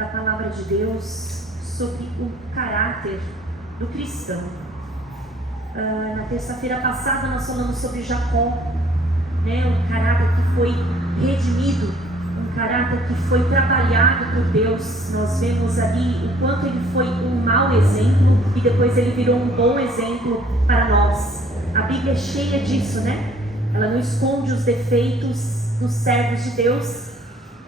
da palavra de Deus sobre o caráter do cristão. Na terça-feira passada nós falamos sobre Jacó, né? Um caráter que foi redimido, um caráter que foi trabalhado por Deus. Nós vemos ali o quanto ele foi um mau exemplo e depois ele virou um bom exemplo para nós. A Bíblia é cheia disso, né? Ela não esconde os defeitos dos servos de Deus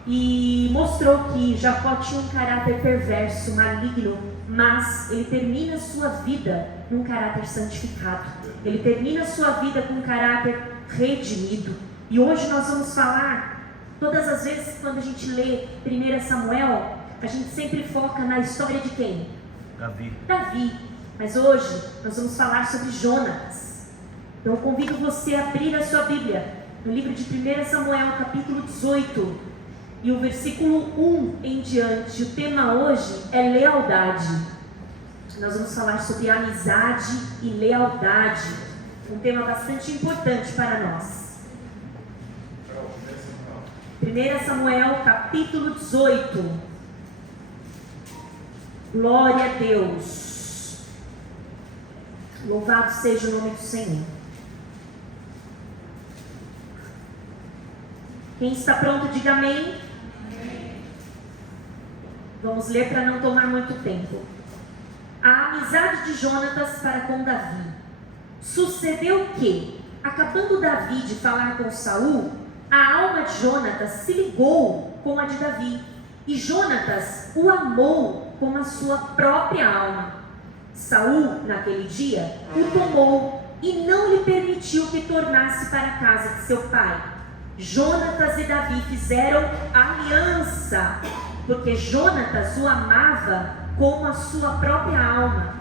e mostrou que Jacó tinha um caráter perverso, maligno, mas ele termina a sua vida num caráter santificado. Ele termina a sua vida com um caráter redimido. E hoje nós vamos falar, todas as vezes quando a gente lê 1 Samuel, a gente sempre foca na história de quem? Davi. Mas hoje nós vamos falar sobre Jonatas. Então eu convido você a abrir a sua Bíblia no livro de 1 Samuel, capítulo 18. E o versículo 1 em diante. O tema hoje é lealdade. Nós vamos falar sobre amizade e lealdade. Um tema bastante importante para nós. 1 Samuel, capítulo 18. Glória a Deus. Louvado seja o nome do Senhor. Quem está pronto, diga amém. Vamos ler para não tomar muito tempo. A amizade de Jonatas para com Davi. Sucedeu que, acabando Davi de falar com Saul, a alma de Jonatas se ligou com a de Davi, e Jonatas o amou como a sua própria alma. Saul, naquele dia, o tomou e não lhe permitiu que tornasse para a casa de seu pai. Jonatas e Davi fizeram aliança, porque Jonatas o amava como a sua própria alma.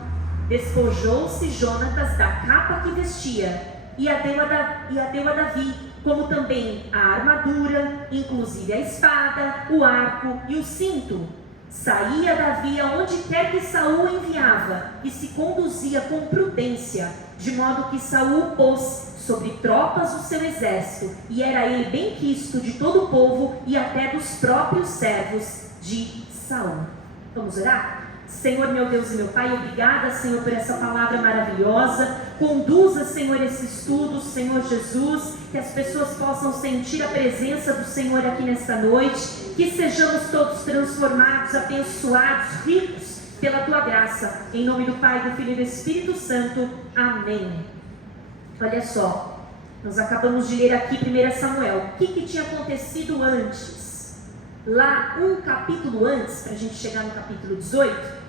Despojou-se Jonatas da capa que vestia e a deu a Davi, como também a armadura, inclusive a espada, o arco e o cinto. Saía Davi aonde quer que Saul enviava e se conduzia com prudência, de modo que Saul pôs sobre tropas o seu exército, e era ele bem quisto de todo o povo e até dos próprios servos de Saul. Vamos orar? Senhor, meu Deus e meu Pai, obrigada, Senhor, por essa palavra maravilhosa. Conduza, Senhor, esse estudo, Senhor Jesus, que as pessoas possam sentir a presença do Senhor aqui nesta noite, que sejamos todos transformados, abençoados, ricos pela Tua graça. Em nome do Pai, do Filho e do Espírito Santo. Amém. Olha só, nós acabamos de ler aqui 1 Samuel. O que tinha acontecido antes? Lá, um capítulo antes, para a gente chegar no capítulo 18,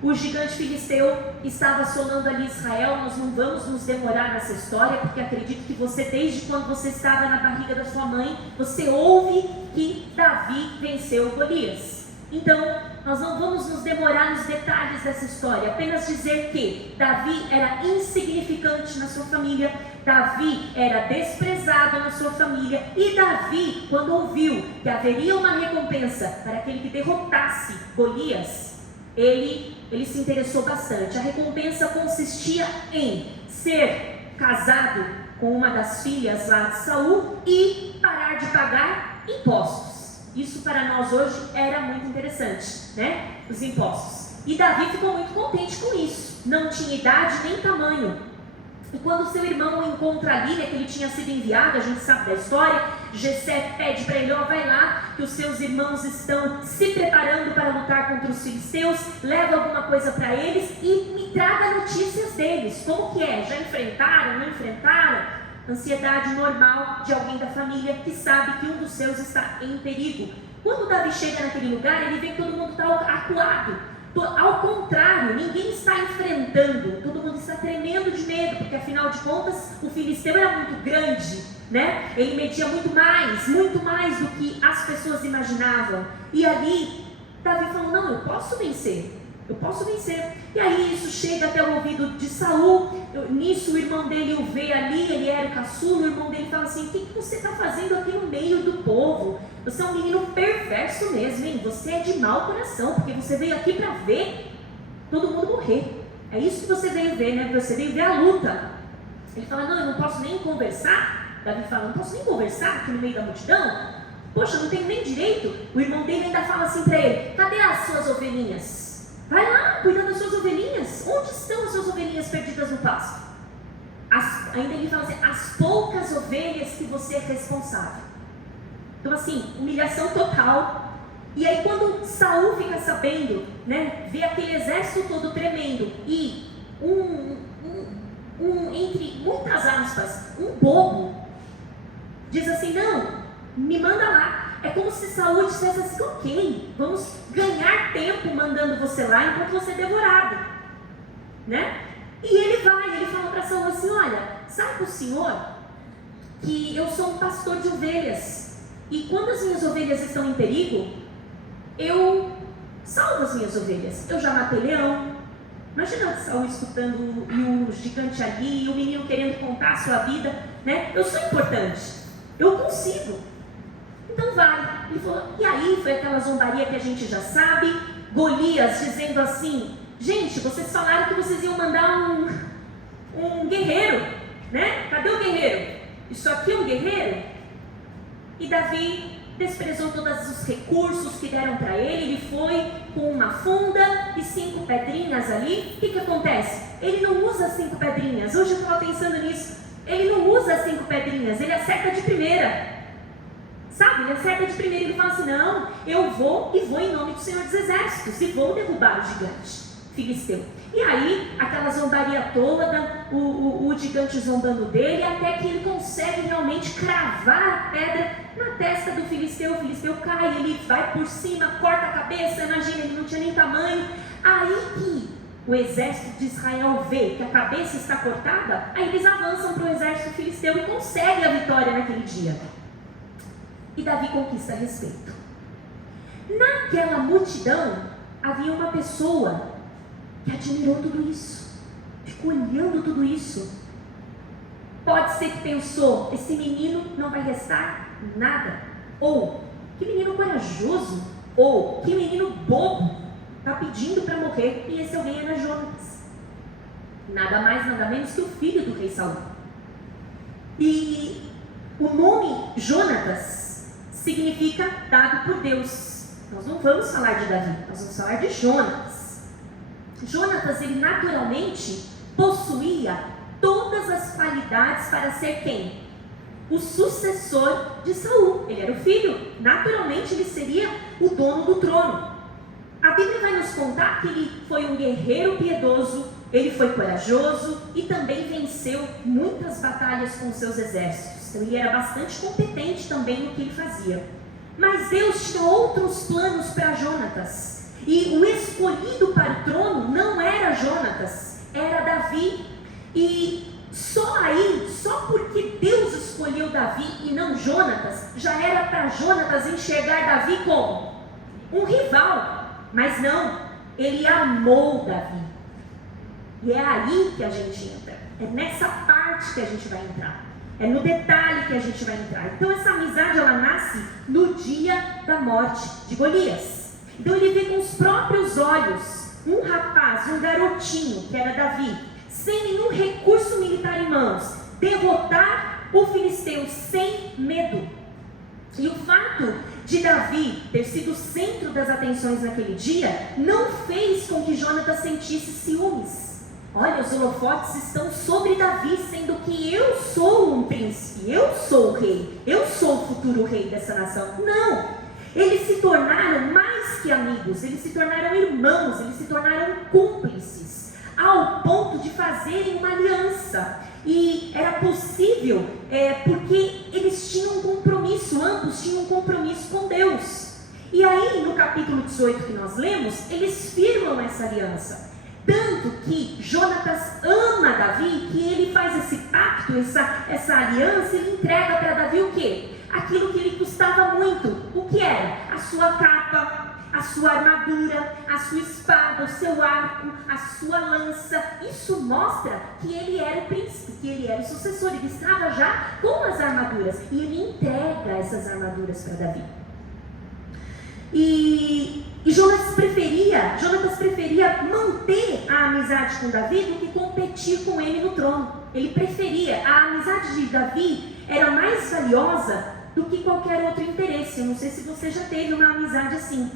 o gigante filisteu estava assolando ali Israel. Nós não vamos nos demorar nessa história, porque acredito que você, desde quando você estava na barriga da sua mãe, você ouve que Davi venceu Golias. Então, nós não vamos nos demorar nos detalhes dessa história, apenas dizer que Davi era insignificante na sua família, Davi era desprezado na sua família, e Davi, quando ouviu que haveria uma recompensa para aquele que derrotasse Golias, ele se interessou bastante. A recompensa consistia em ser casado com uma das filhas lá de Saul e parar de pagar impostos. Isso para nós hoje era muito interessante, né? Os impostos. E Davi ficou muito contente com isso. Não tinha idade nem tamanho. E quando seu irmão o encontra ali, né, que ele tinha sido enviado, a gente sabe da história, Jessé pede para ele: ó, vai lá, que os seus irmãos estão se preparando para lutar contra os filisteus, leva alguma coisa para eles e me traga notícias deles. Como que é? Já enfrentaram? Não enfrentaram? Ansiedade normal de alguém da família que sabe que um dos seus está em perigo. Quando Davi chega naquele lugar, ele vê que todo mundo está acuado. Ao contrário, ninguém está enfrentando, todo mundo está tremendo de medo, porque afinal de contas o filisteu era muito grande, né? Ele media muito mais do que as pessoas imaginavam. E ali Davi falou: não, eu posso vencer. E aí isso chega até o ouvido de Saul. Nisso o irmão dele o vê ali, ele era o caçula. O irmão dele fala assim: o que você está fazendo aqui no meio do povo? Você é um menino perverso mesmo, hein? Você é de mau coração, porque você veio aqui para ver todo mundo morrer. É isso que você veio ver, né? Você veio ver a luta. Ele fala: não, eu não posso nem conversar. Davi fala: não posso nem conversar aqui no meio da multidão? Poxa, não tenho nem direito. O irmão dele ainda fala assim para ele: cadê as ovelhinhas. Vai lá, cuida das suas ovelhinhas. Onde estão as suas ovelhinhas perdidas no pasto? Ainda ele fala assim, as poucas ovelhas que você é responsável. Então assim, humilhação total. E aí quando Saul fica sabendo, né, vê aquele exército todo tremendo e entre muitas aspas, um bobo, diz assim, não, me manda lá. É como se Saul dissesse assim, ok, vamos ganhar tempo mandando você lá enquanto você é devorado, né? E ele fala para Saul assim, olha, sabe o senhor que eu sou um pastor de ovelhas, e quando as minhas ovelhas estão em perigo, eu salvo as minhas ovelhas. Eu já matei leão. Imagina Saul escutando e o gigante ali, e o menino querendo contar a sua vida, né? Eu sou importante, eu consigo. Então vai. Ele falou, e aí foi aquela zombaria que a gente já sabe, Golias dizendo assim, gente, vocês falaram que vocês iam mandar um guerreiro, né? Cadê o guerreiro? Isso aqui é um guerreiro? E Davi desprezou todos os recursos que deram para ele. Ele foi com uma funda e 5 pedrinhas ali. O que acontece? Ele não usa 5 pedrinhas. Hoje eu estava pensando nisso. Ele não usa 5 pedrinhas, ele acerta de primeira. Sabe, ele acerta de primeira. Ele fala assim, não, eu vou em nome do Senhor dos Exércitos e vou derrubar o gigante filisteu. E aí, aquela zombaria toda, o gigante zombando dele, até que ele consegue realmente cravar a pedra na testa do filisteu. O filisteu cai, ele vai por cima, corta a cabeça, imagina, ele não tinha nem tamanho. Aí que o exército de Israel vê que a cabeça está cortada, aí eles avançam para o exército filisteu e conseguem a vitória naquele dia. E Davi conquista respeito. Naquela multidão, havia uma pessoa que admirou tudo isso, ficou olhando tudo isso. Pode ser que pensou, esse menino não vai restar nada. Ou, que menino corajoso. Ou, que menino bobo, está pedindo para morrer. E esse alguém era Jonatas. Nada mais, nada menos que o filho do rei Saul. E o nome Jonatas significa dado por Deus. Nós não vamos falar de Davi, nós vamos falar de Jonatas. Jonatas, ele naturalmente possuía todas as qualidades para ser quem? O sucessor de Saul. Ele era o filho, naturalmente ele seria o dono do trono. A Bíblia vai nos contar que ele foi um guerreiro piedoso, ele foi corajoso e também venceu muitas batalhas com seus exércitos. Então ele era bastante competente também no que ele fazia. Mas Deus tinha outros planos para Jonatas. E o escolhido para o trono não era Jonatas, era Davi. E só porque Deus escolheu Davi e não Jonatas, já era para Jonatas enxergar Davi como um rival. Mas não, ele amou Davi. E é aí que a gente entra, é nessa parte que a gente vai entrar, é no detalhe que a gente vai entrar. Então essa amizade, ela nasce no dia da morte de Golias. Então ele vê com os próprios olhos um rapaz, um garotinho, que era Davi, sem nenhum recurso militar em mãos, derrotar o filisteu sem medo. E o fato de Davi ter sido o centro das atenções naquele dia, não fez com que Jonatas sentisse ciúmes. Olha, os holofotes estão sobre Davi, sendo que eu sou um príncipe, eu sou o rei, eu sou o futuro rei dessa nação. Não! Eles se tornaram mais que amigos, eles se tornaram irmãos, eles se tornaram cúmplices, ao ponto de fazerem uma aliança. E era possível porque eles tinham um compromisso, ambos tinham um compromisso com Deus. E aí, no capítulo 18 que nós lemos, eles firmam essa aliança. Tanto que Jonatas ama Davi, que ele faz esse pacto, essa aliança, ele entrega para Davi o quê? Aquilo que lhe custava muito. O que era? A sua capa, a sua armadura, a sua espada, o seu arco, a sua lança. Isso mostra que ele era o príncipe, que ele era o sucessor. Ele estava já com as armaduras e ele entrega essas armaduras para Davi. E Jonatas preferia manter a amizade com Davi do que competir com ele no trono. Ele preferia, a amizade de Davi era mais valiosa do que qualquer outro interesse. Eu não sei se você já teve uma amizade assim.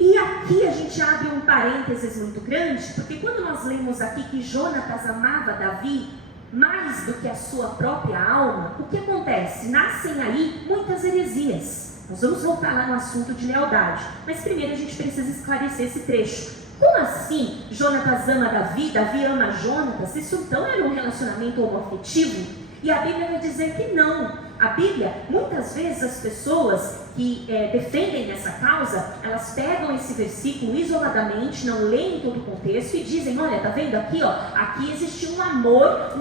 E aqui aqui a gente abre um parênteses muito grande, porque quando nós lemos aqui que Jonatas amava Davi mais do que a sua própria alma, o que acontece? Nascem aí muitas heresias. Nós vamos voltar lá no assunto de lealdade, mas primeiro a gente precisa esclarecer esse trecho. Como assim Jonatas ama Davi, Davi ama Jonatas? Isso então era um relacionamento homoafetivo? E a Bíblia vai dizer que não. A Bíblia, muitas vezes as pessoas que defendem essa causa, elas pegam esse versículo isoladamente, não leem todo o contexto e dizem, olha, tá vendo aqui, ó, aqui existe um amor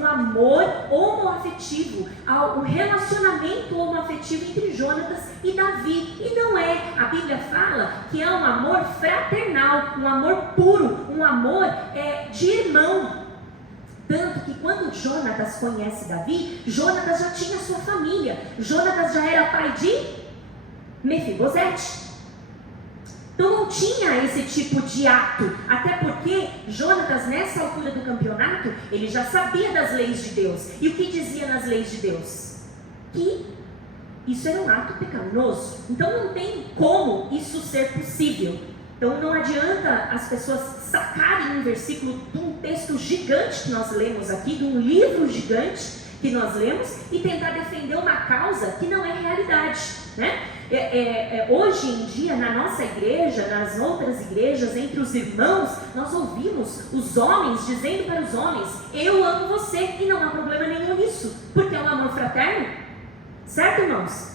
homoafetivo, um relacionamento homoafetivo entre Jonatas e Davi. E não é. A Bíblia fala que é um amor fraternal, um amor puro, um amor de irmão. Tanto que quando Jonatas conhece Davi, Jonatas já tinha sua família. Jonatas já era pai de Mefibosete. Então não tinha esse tipo de ato. Até porque Jonatas, nessa altura do campeonato, ele já sabia das leis de Deus. E o que dizia nas leis de Deus? Que isso era um ato pecaminoso. Então não tem como isso ser possível. Então não adianta as pessoas sacarem um versículo de um texto gigante que nós lemos aqui, de um livro gigante que nós lemos, e tentar defender uma causa que não é realidade, né? Hoje em dia, na nossa igreja, nas outras igrejas, entre os irmãos, nós ouvimos os homens dizendo para os homens, eu amo você, e não há problema nenhum nisso, porque é um amor fraterno, certo, irmãos?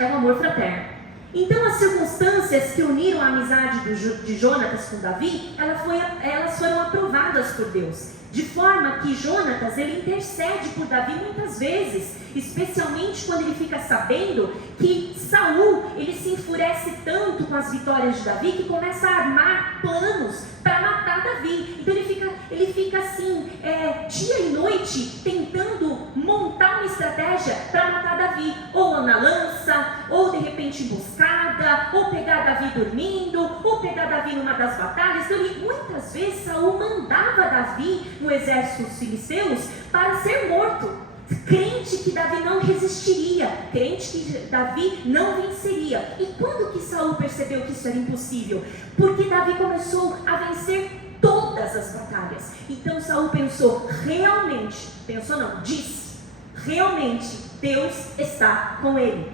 É um amor fraterno. Então as circunstâncias que uniram a amizade de Jonatas com Davi, elas foram aprovadas por Deus, de forma que Jonatas, ele intercede por Davi muitas vezes, especialmente quando ele fica sabendo que Saul, ele se enfurece tanto com as vitórias de Davi, que começa a armar planos para matar Davi. Então ele fica assim, dia e noite, tentando montar uma estratégia para matar Davi, ou na lança, ou de repente emboscada, ou pegar Davi dormindo, ou pegar Davi numa das batalhas. Então muitas vezes Saul mandava Davi no exército dos filisteus para ser morto, crente que Davi não resistiria, crente que Davi não venceria. E quando que Saul percebeu que isso era impossível? Porque Davi começou a vencer todas as batalhas. Então Saul disse, realmente Deus está com ele.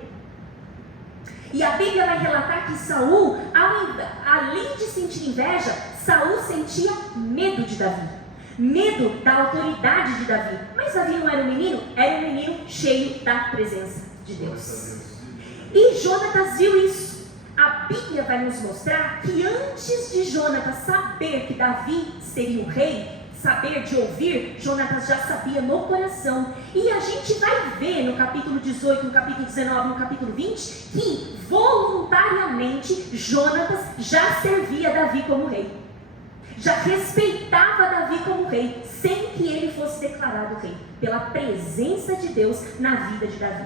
E a Bíblia vai relatar que Saul, além de sentir inveja, Saul sentia medo de Davi. Medo da autoridade de Davi. Mas Davi não era um menino? Era um menino cheio da presença de Deus. E Jonatas viu isso. A Bíblia vai nos mostrar que antes de Jonatas saber que Davi seria o rei, saber de ouvir, Jonatas já sabia no coração. E a gente vai ver no capítulo 18, no capítulo 19, no capítulo 20, que voluntariamente Jonatas já servia Davi como rei. Já respeitava Davi como rei, sem que ele fosse declarado rei, pela presença de Deus na vida de Davi.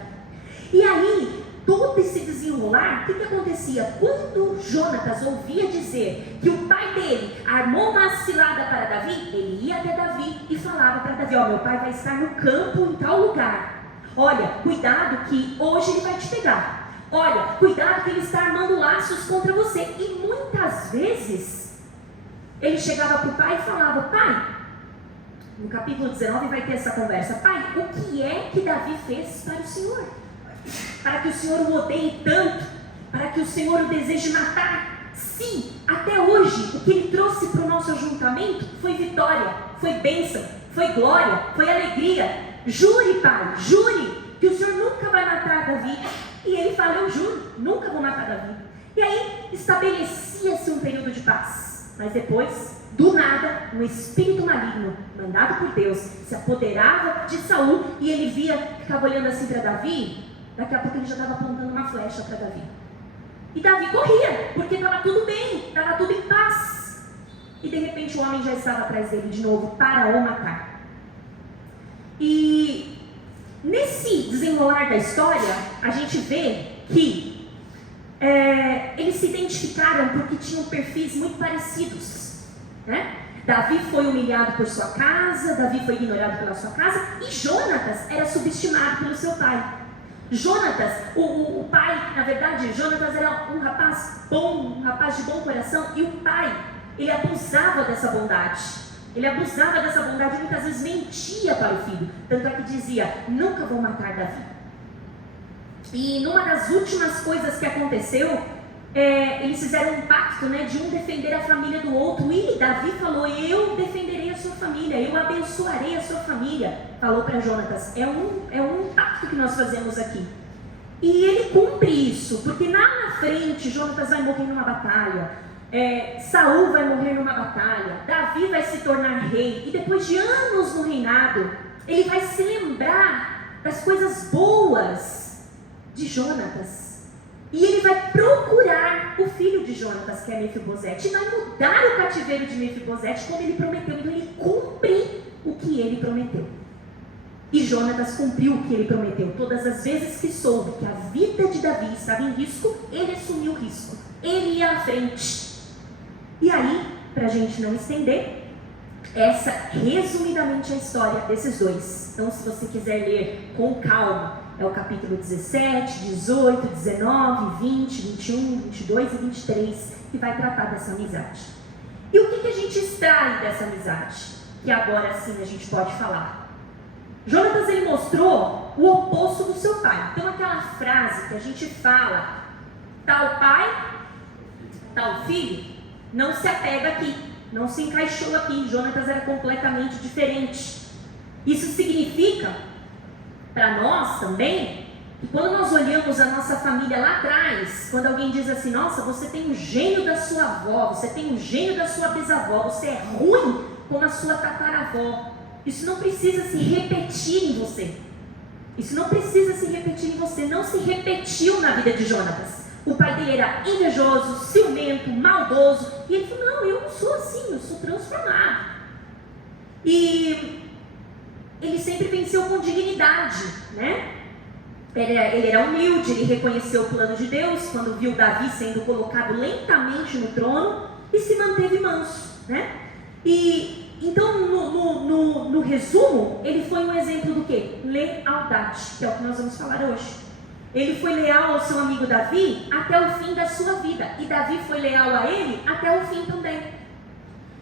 E aí, todo esse desenrolar, o que acontecia? Quando Jonatas ouvia dizer que o pai dele armou uma cilada para Davi, ele ia até Davi e falava para Davi, meu pai vai estar no campo em tal lugar. Olha, cuidado que hoje ele vai te pegar. Olha, cuidado que ele está armando laços contra você. E muitas vezes ele chegava para o pai e falava, pai, no capítulo 19 vai ter essa conversa, pai, o que é que Davi fez para o Senhor? Para que o Senhor o odeie tanto, para que o Senhor o deseje matar? Sim, até hoje, o que ele trouxe para o nosso ajuntamento foi vitória, foi bênção, foi glória, foi alegria. Jure, pai, jure que o Senhor nunca vai matar Davi. E ele fala, eu juro, nunca vou matar Davi. E aí estabelecia-se um período de paz. Mas depois, do nada, um espírito maligno, mandado por Deus, se apoderava de Saul e ele ficava olhando assim para Davi. Daqui a pouco ele já estava apontando uma flecha para Davi. E Davi corria, porque estava tudo bem, estava tudo em paz. E de repente o homem já estava atrás dele de novo para o matar. E nesse desenrolar da história, a gente vê que eles se identificaram porque tinham perfis muito parecidos, né? Davi foi humilhado por sua casa, Davi foi ignorado pela sua casa, e Jonatas era subestimado pelo seu pai. Jonatas, o pai, na verdade, Jonatas era um rapaz bom, um rapaz de bom coração, e o pai, ele abusava dessa bondade. Ele abusava dessa bondade e muitas vezes mentia para o filho. Tanto é que dizia, nunca vou matar Davi. E numa das últimas coisas que aconteceu, eles fizeram um pacto, né, de um defender a família do outro. E Davi falou, eu defenderei a sua família, eu abençoarei a sua família. Falou para Jonatas, é um pacto que nós fazemos aqui. E ele cumpre isso, porque lá na frente Jonatas vai morrer numa batalha. Saul vai morrer numa batalha, Davi vai se tornar rei, e depois de anos no reinado, ele vai se lembrar das coisas boas de Jonatas, e ele vai procurar o filho de Jonatas, que é Mefibosete, e vai mudar o cativeiro de Mefibosete como ele prometeu. Então ele cumpre o que ele prometeu, e Jonatas cumpriu o que ele prometeu. Todas as vezes que soube que a vida de Davi estava em risco, ele assumiu o risco, ele ia à frente. E aí, para a gente não estender, essa resumidamente a história desses dois. Então, se você quiser ler com calma, é o capítulo 17, 18, 19, 20, 21, 22 e 23, que vai tratar dessa amizade. E o que a gente extrai dessa amizade? Que agora sim a gente pode falar. Jonatas, ele mostrou o oposto do seu pai. Então, aquela frase que a gente fala, tal pai, tal filho, não se apega aqui, não se encaixou aqui. Jonatas era completamente diferente. Isso significa, para nós também, que quando nós olhamos a nossa família lá atrás, quando alguém diz assim, nossa, você tem o gênio da sua avó, você tem o gênio da sua bisavó, você é ruim como a sua tataravó, isso não precisa se repetir em você. Isso não precisa se repetir em você. Não se repetiu na vida de Jonatas. O pai dele era invejoso, ciumento, maldoso. E ele falou, não, eu não sou assim, eu sou transformado. E ele sempre venceu com dignidade, né? Ele era humilde, ele reconheceu o plano de Deus quando viu Davi sendo colocado lentamente no trono e se manteve manso, né? E então, no resumo, ele foi um exemplo do quê? Lealdade, que é o que nós vamos falar hoje. Ele foi leal ao seu amigo Davi até o fim da sua vida. E Davi foi leal a ele até o fim também.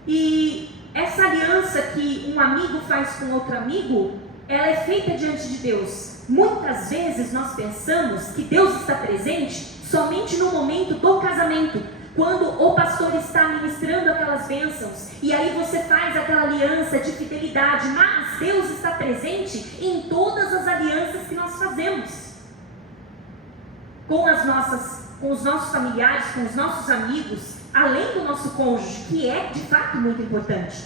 E essa aliança que um amigo faz com outro amigo, ela é feita diante de Deus. Muitas vezes nós pensamos que Deus está presente somente no momento do casamento, quando o pastor está ministrando aquelas bênçãos, e aí você faz aquela aliança de fidelidade. Mas Deus está presente em todas as alianças que nós fazemos. Com os nossos familiares, com os nossos amigos, além do nosso cônjuge, que é de fato muito importante.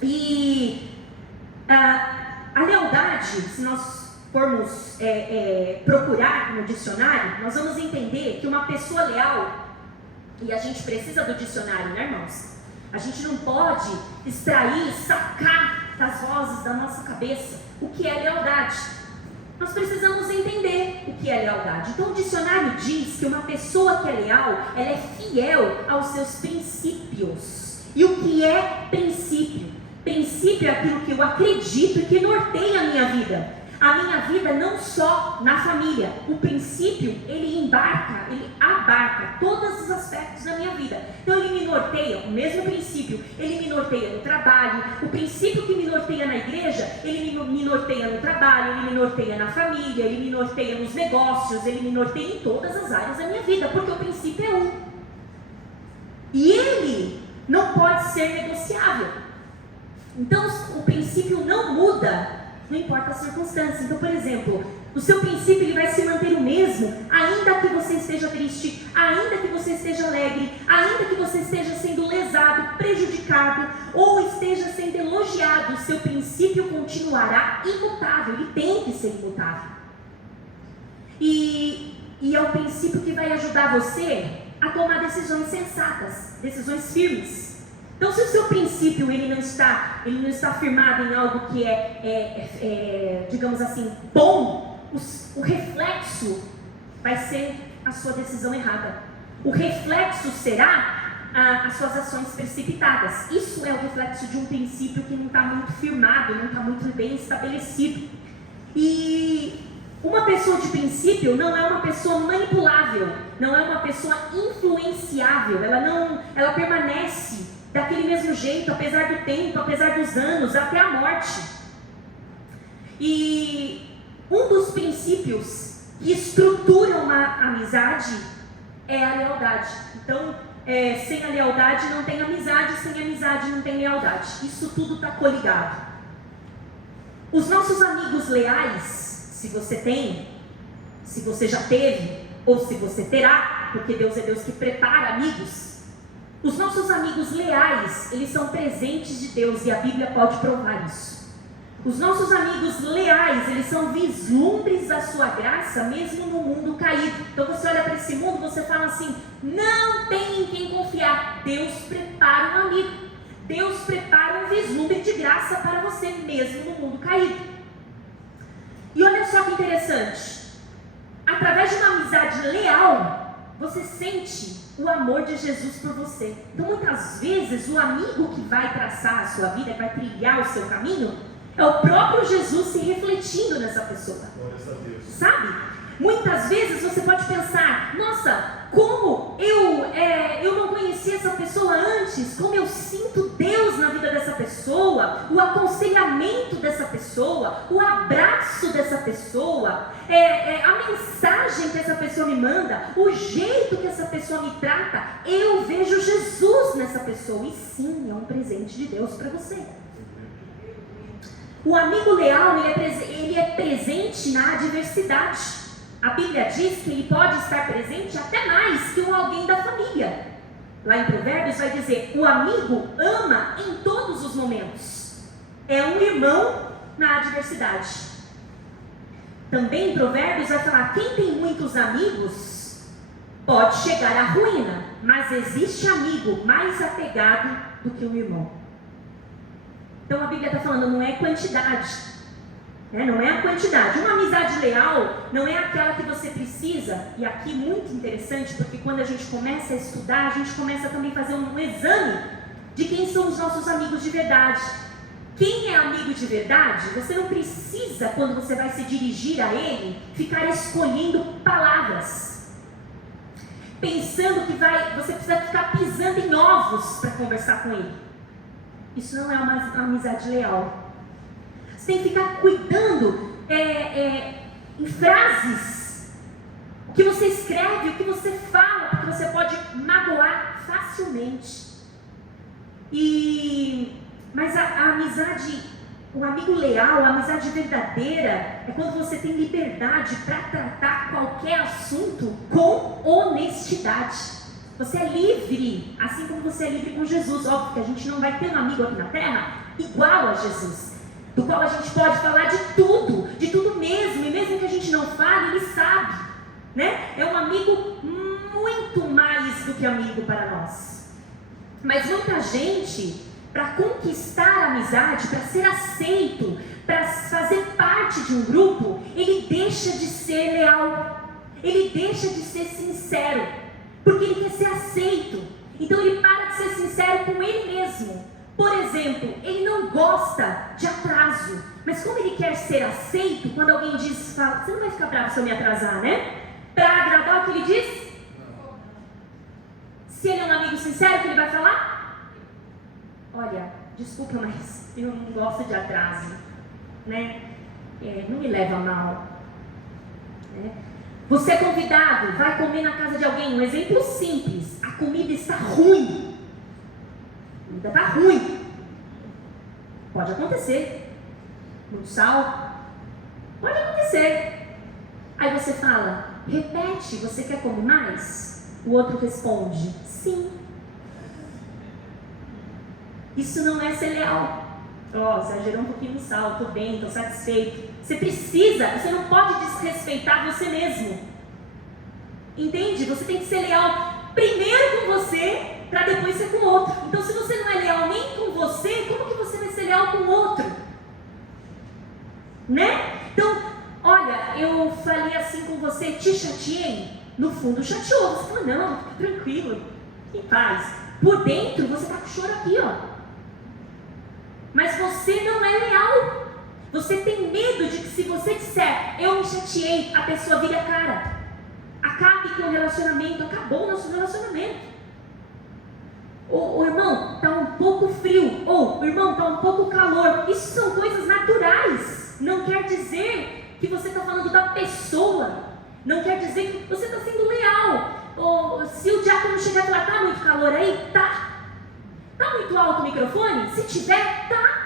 E a lealdade, se nós formos procurar no dicionário, nós vamos entender que uma pessoa leal, e a gente precisa do dicionário, né, irmãos? A gente não pode extrair, sacar das vozes da nossa cabeça o que é lealdade. Nós precisamos entender o que é lealdade. Então o dicionário diz que uma pessoa que é leal, ela é fiel aos seus princípios. E o que é princípio? Princípio é aquilo que eu acredito e que norteia a minha vida. A minha vida não só na família. O princípio, ele abarca todos os aspectos da minha vida. Então ele me norteia, o mesmo princípio, ele me norteia no trabalho. O princípio que me norteia na igreja, ele me norteia no trabalho, ele me norteia na família, ele me norteia nos negócios, ele me norteia em todas as áreas da minha vida, porque o princípio é um. E ele não pode ser negociável. Então o princípio não muda, não importa a circunstância. Então, por exemplo, o seu princípio ele vai se manter o mesmo, ainda que você esteja triste, ainda que você esteja alegre, ainda que você esteja sendo lesado, prejudicado, ou esteja sendo elogiado, o seu princípio continuará imutável, ele tem que ser imutável. E é o princípio que vai ajudar você a tomar decisões sensatas, decisões firmes. Então, se o seu princípio ele não está firmado em algo que digamos assim, bom, o reflexo vai ser a sua decisão errada. O reflexo será as suas ações precipitadas. Isso é o reflexo de um princípio que não está muito firmado, não está muito bem estabelecido. E Uma pessoa de princípio não é uma pessoa manipulável, não é uma pessoa influenciável, ela permanece daquele mesmo jeito, apesar do tempo, apesar dos anos, até a morte. E um dos princípios que estruturam uma amizade é a lealdade. Então, sem a lealdade não tem amizade, sem amizade não tem lealdade. Isso tudo está coligado. Os nossos amigos leais, se você tem, se você já teve, ou se você terá, porque Deus é Deus que prepara amigos. Os nossos amigos leais, eles são presentes de Deus e a Bíblia pode provar isso. Os nossos amigos leais, eles são vislumbres da sua graça, mesmo no mundo caído. Então você olha para esse mundo, você fala assim, não tem em quem confiar. Deus prepara um amigo. Deus prepara um vislumbre de graça para você, mesmo no mundo caído. E olha só que interessante. Através de uma amizade leal, você sente o amor de Jesus por você. Então muitas vezes o amigo que vai traçar a sua vida, vai trilhar o seu caminho, é o próprio Jesus se refletindo nessa pessoa. Sabe? Muitas vezes você pode pensar, nossa, como eu não conhecia essa pessoa antes, como eu sinto Deus na vida dessa pessoa, o aconselhamento dessa pessoa, o abraço dessa pessoa, a mensagem que essa pessoa me manda, o jeito que essa pessoa me trata, eu vejo Jesus nessa pessoa. E sim, é um presente de Deus para você. O amigo leal, ele é presente na adversidade. A Bíblia diz que ele pode estar presente até mais que alguém da família. Lá em Provérbios vai dizer, o amigo ama em todos os momentos. É um irmão na adversidade. Também em Provérbios vai falar, quem tem muitos amigos pode chegar à ruína, mas existe amigo mais apegado do que um irmão. Então a Bíblia está falando, não é quantidade, não é a quantidade. Uma amizade leal não é aquela que você precisa, e aqui muito interessante, porque quando a gente começa a estudar, a gente começa também a fazer um exame de quem são os nossos amigos de verdade. Quem é amigo de verdade, você não precisa, quando você vai se dirigir a ele, ficar escolhendo palavras, pensando que você precisa ficar pisando em ovos para conversar com ele. Isso não é uma amizade leal. Você tem que ficar cuidando em frases, o que você escreve, o que você fala, porque você pode magoar facilmente. Mas a amizade, o amigo leal, a amizade verdadeira, é quando você tem liberdade para tratar qualquer assunto com honestidade. Você é livre, assim como você é livre com Jesus. Óbvio que a gente não vai ter um amigo aqui na terra igual a Jesus, do qual a gente pode falar de tudo mesmo, e mesmo que a gente não fale, ele sabe, né? É um amigo muito mais do que amigo para nós. Mas muita gente, para conquistar a amizade, para ser aceito, para fazer parte de um grupo, ele deixa de ser leal, ele deixa de ser sincero, porque ele quer ser aceito. Então ele para de ser sincero com ele mesmo. Por exemplo, ele não gosta de atraso, mas como ele quer ser aceito, quando alguém fala, você não vai ficar bravo se eu me atrasar, né? Para agradar o que ele diz? Se ele é um amigo sincero, o que ele vai falar? Olha, desculpa, mas eu não gosto de atraso, né? Não me leva a mal, né? Você é convidado, vai comer na casa de alguém, um exemplo simples, a comida está ruim, a comida está ruim, pode acontecer, muito sal, pode acontecer, aí você fala, repete, você quer comer mais? O outro responde, sim. Isso não é ser leal. Exagerou um pouquinho no sal, estou bem, estou satisfeito. Você não pode desrespeitar você mesmo. Entende? Você tem que ser leal primeiro com você, para depois ser com o outro. Então se você não é leal nem com você, como que você vai ser leal com o outro? Né? Então, olha, eu falei assim com você, te chateei? No fundo chateou. Você falou, não, fica tranquilo, em paz. Por dentro você está com choro aqui, ó. Mas você não é leal. Você tem medo de que se você disser, eu me chateei, a pessoa vire a cara. Acabe com o relacionamento, acabou o nosso relacionamento. Ou irmão, está um pouco frio. Ou irmão, está um pouco calor. Isso são coisas naturais. Não quer dizer que você está falando da pessoa. Não quer dizer que você está sendo leal. Ou se o diácono chegar e falar, está muito calor aí? Tá. Está muito alto o microfone? Se tiver, tá.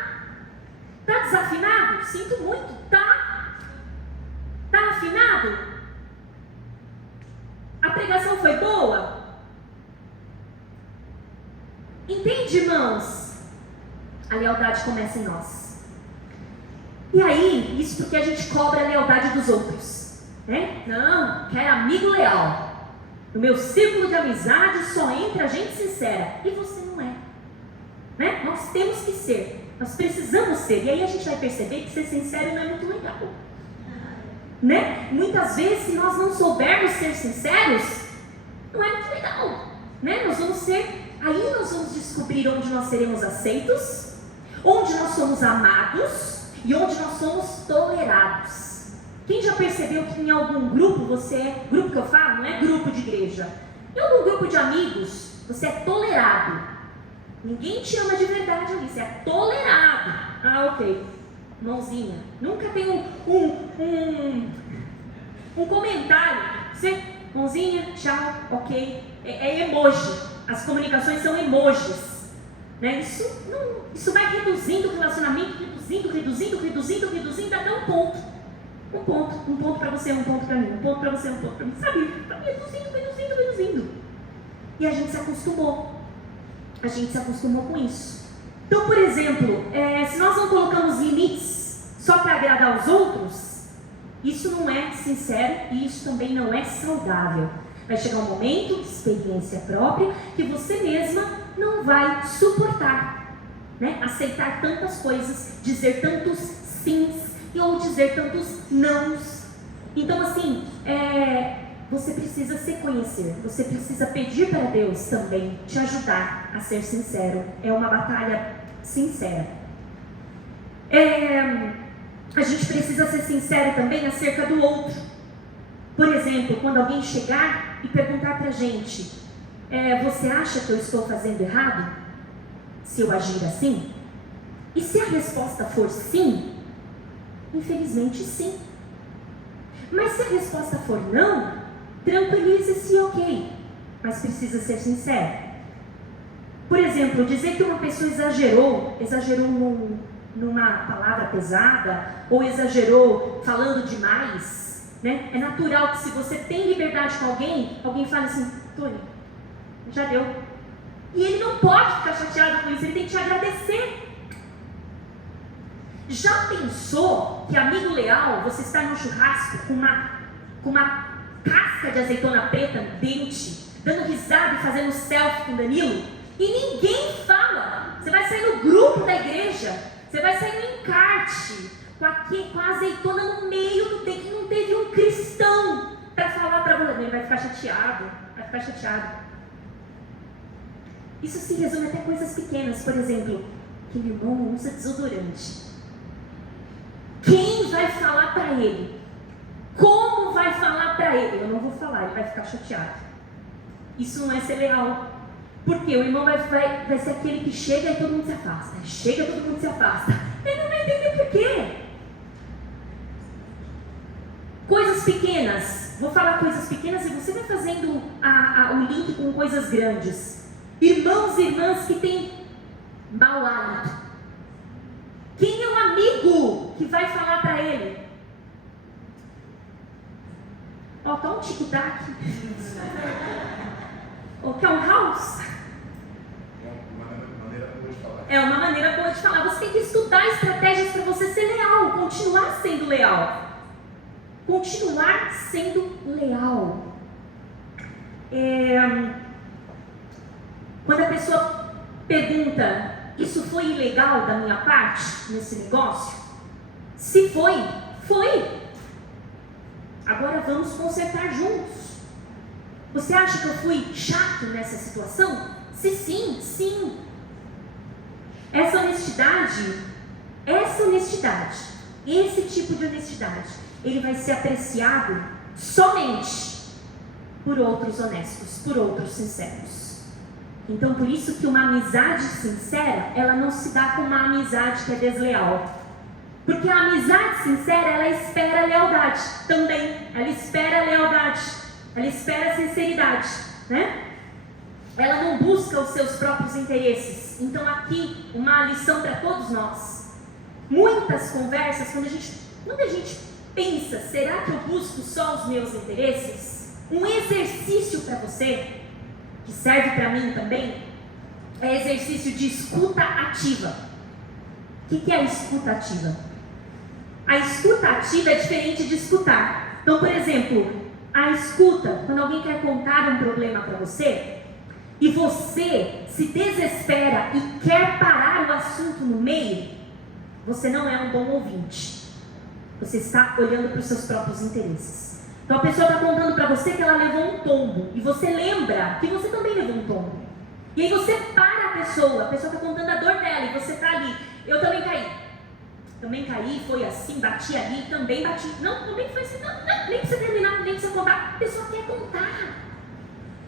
Está desafinado? Sinto muito. Tá. Está afinado? A pregação foi boa? Entende, irmãos? A lealdade começa em nós. E aí, isso porque a gente cobra a lealdade dos outros, né? Não, quero amigo leal. No meu círculo de amizade só entra gente sincera. E você não é, né? Nós temos que ser. Nós precisamos ser. E aí a gente vai perceber que ser sincero não é muito legal, né? Muitas vezes, se nós não soubermos ser sinceros, não é muito legal, né? Nós vamos ser... Aí nós vamos descobrir onde nós seremos aceitos, onde nós somos amados e onde nós somos tolerados. Quem já percebeu que em algum grupo você é, grupo que eu falo, não é grupo de igreja, em algum grupo de amigos, você é tolerado. Ninguém te ama de verdade ali, você é tolerado. Ah, ok, mãozinha. Nunca tem um comentário. Você, mãozinha, tchau, ok. É emoji. As comunicações são emojis, né? Isso vai reduzindo o relacionamento, reduzindo até um ponto para você, um ponto para mim, um ponto para você, um ponto para mim, sabe? Tá reduzindo. E a gente se acostumou com isso. Então, por exemplo, se nós não colocamos limites só para agradar os outros, isso não é sincero e isso também não é saudável. Vai chegar um momento, experiência própria, que você mesma não vai suportar, né? Aceitar tantas coisas, dizer tantos sims ou dizer tantos nãos. Então, assim, você precisa se conhecer, você precisa pedir para Deus também te ajudar a ser sincero. É uma batalha sincera. A gente precisa ser sincero também acerca do outro. Por exemplo, quando alguém chegar e perguntar para a gente, você acha que eu estou fazendo errado? Se eu agir assim? E se a resposta for sim, infelizmente sim. Mas se a resposta for não, tranquilize-se, ok. Mas precisa ser sincero. Por exemplo, dizer que uma pessoa exagerou numa palavra pesada, ou exagerou falando demais, né? É natural que se você tem liberdade com alguém fala assim, Tony, já deu. E ele não pode ficar chateado com isso, ele tem que te agradecer. Já pensou que amigo leal, você está num churrasco com uma casca de azeitona preta no dente, dando risada e fazendo selfie com Danilo, e ninguém fala? Você vai sair no grupo da igreja, você vai sair no encarte, com a azeitona no meio do dente, não teve um cristão para falar para você, ele vai ficar chateado. Isso se resume até coisas pequenas, por exemplo, aquele irmão não usa desodorante. Quem vai falar para ele? Como vai falar para ele? Eu não vou falar, ele vai ficar chateado. Isso não é ser leal. Porque o irmão vai ser aquele que chega e todo mundo se afasta. Ele não vai entender por quê. Coisas pequenas. Vou falar coisas pequenas e você vai fazendo o link com coisas grandes. Irmãos e irmãs que têm mau hálito. Quem é o amigo que vai falar para ele? Ó, tá um tic-tac. Ou quer um house? É uma maneira boa de falar. Você tem que estudar estratégias para você ser leal, continuar sendo leal. Quando a pessoa pergunta, isso foi ilegal da minha parte nesse negócio? Se foi, foi. Agora vamos consertar juntos. Você acha que eu fui chato nessa situação? Se sim, sim. Essa honestidade esse tipo de honestidade, ele vai ser apreciado somente por outros honestos, por outros sinceros. Então, por isso que uma amizade sincera, ela não se dá com uma amizade que é desleal. Porque a amizade sincera, ela espera lealdade também. Ela espera lealdade, ela espera sinceridade, né? Ela não busca os seus próprios interesses. Então, aqui, uma lição para todos nós. Muitas conversas, quando a gente pensa, será que eu busco só os meus interesses? Um exercício para você, que serve para mim também, é exercício de escuta ativa. O que é a escuta ativa? A escuta ativa é diferente de escutar. Então, por exemplo, a escuta, quando alguém quer contar um problema para você, e você se desespera e quer parar o assunto no meio, você não é um bom ouvinte. Você está olhando para os seus próprios interesses. Então a pessoa está contando para você que ela levou um tombo, e você lembra que você também levou um tombo. E aí você para a pessoa está contando a dor dela, e você está ali, eu também caí, foi assim, bati ali, também bati, não, também foi assim, não, nem precisa terminar, nem precisa contar. A pessoa quer contar,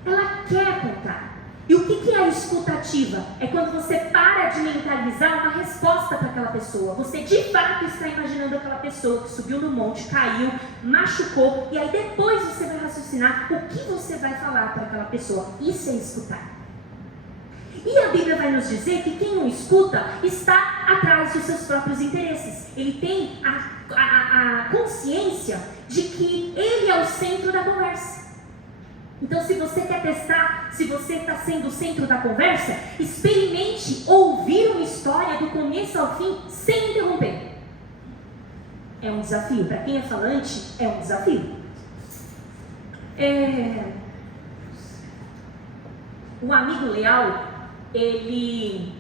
ela quer contar. E o que é a escuta ativa? É quando você para de mentalizar uma resposta para aquela pessoa. Você de fato está imaginando aquela pessoa que subiu no monte, caiu, machucou, e aí depois você vai raciocinar o que você vai falar para aquela pessoa. Isso é escutar. E a Bíblia vai nos dizer que quem não escuta está atrás dos seus próprios interesses. Ele tem a consciência de que ele é o centro da conversa. Então, se você quer testar, se você está sendo o centro da conversa, experimente ouvir uma história do começo ao fim, sem interromper. É um desafio. Para quem é falante, é um desafio. O amigo leal, ele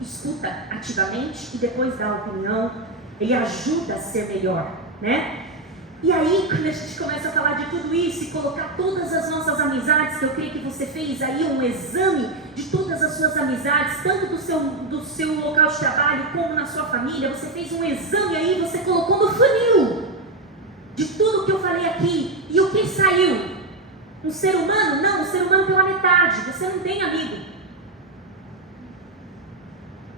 escuta ativamente e depois dá opinião, ele ajuda a ser melhor, né? E aí, quando a gente começa a falar de tudo isso e colocar todas as nossas amizades, que eu creio que você fez aí um exame de todas as suas amizades, tanto do seu local de trabalho como na sua família, você fez um exame aí, você colocou no funil de tudo que eu falei aqui. E o que saiu? Um ser humano? Não, um ser humano pela metade. Você não tem amigo.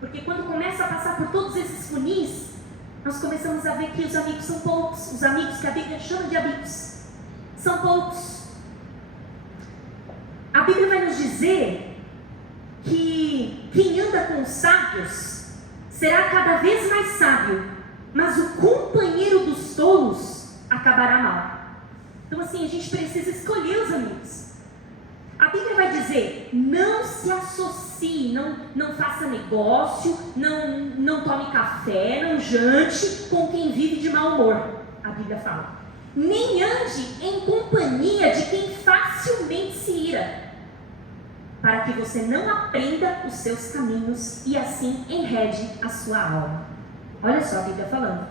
Porque quando começa a passar por todos esses funis, nós começamos a ver que os amigos são poucos. Os amigos que a Bíblia chama de amigos são poucos. A Bíblia vai nos dizer que quem anda com os sábios será cada vez mais sábio, mas o companheiro dos tolos acabará mal. Então assim, a gente precisa escolher os amigos. A Bíblia vai dizer, não se associe, não faça negócio, não tome café, não jante com quem vive de mau humor. A Bíblia fala. Nem ande em companhia de quem facilmente se ira, para que você não aprenda os seus caminhos e assim enrede a sua alma. Olha só a Bíblia falando.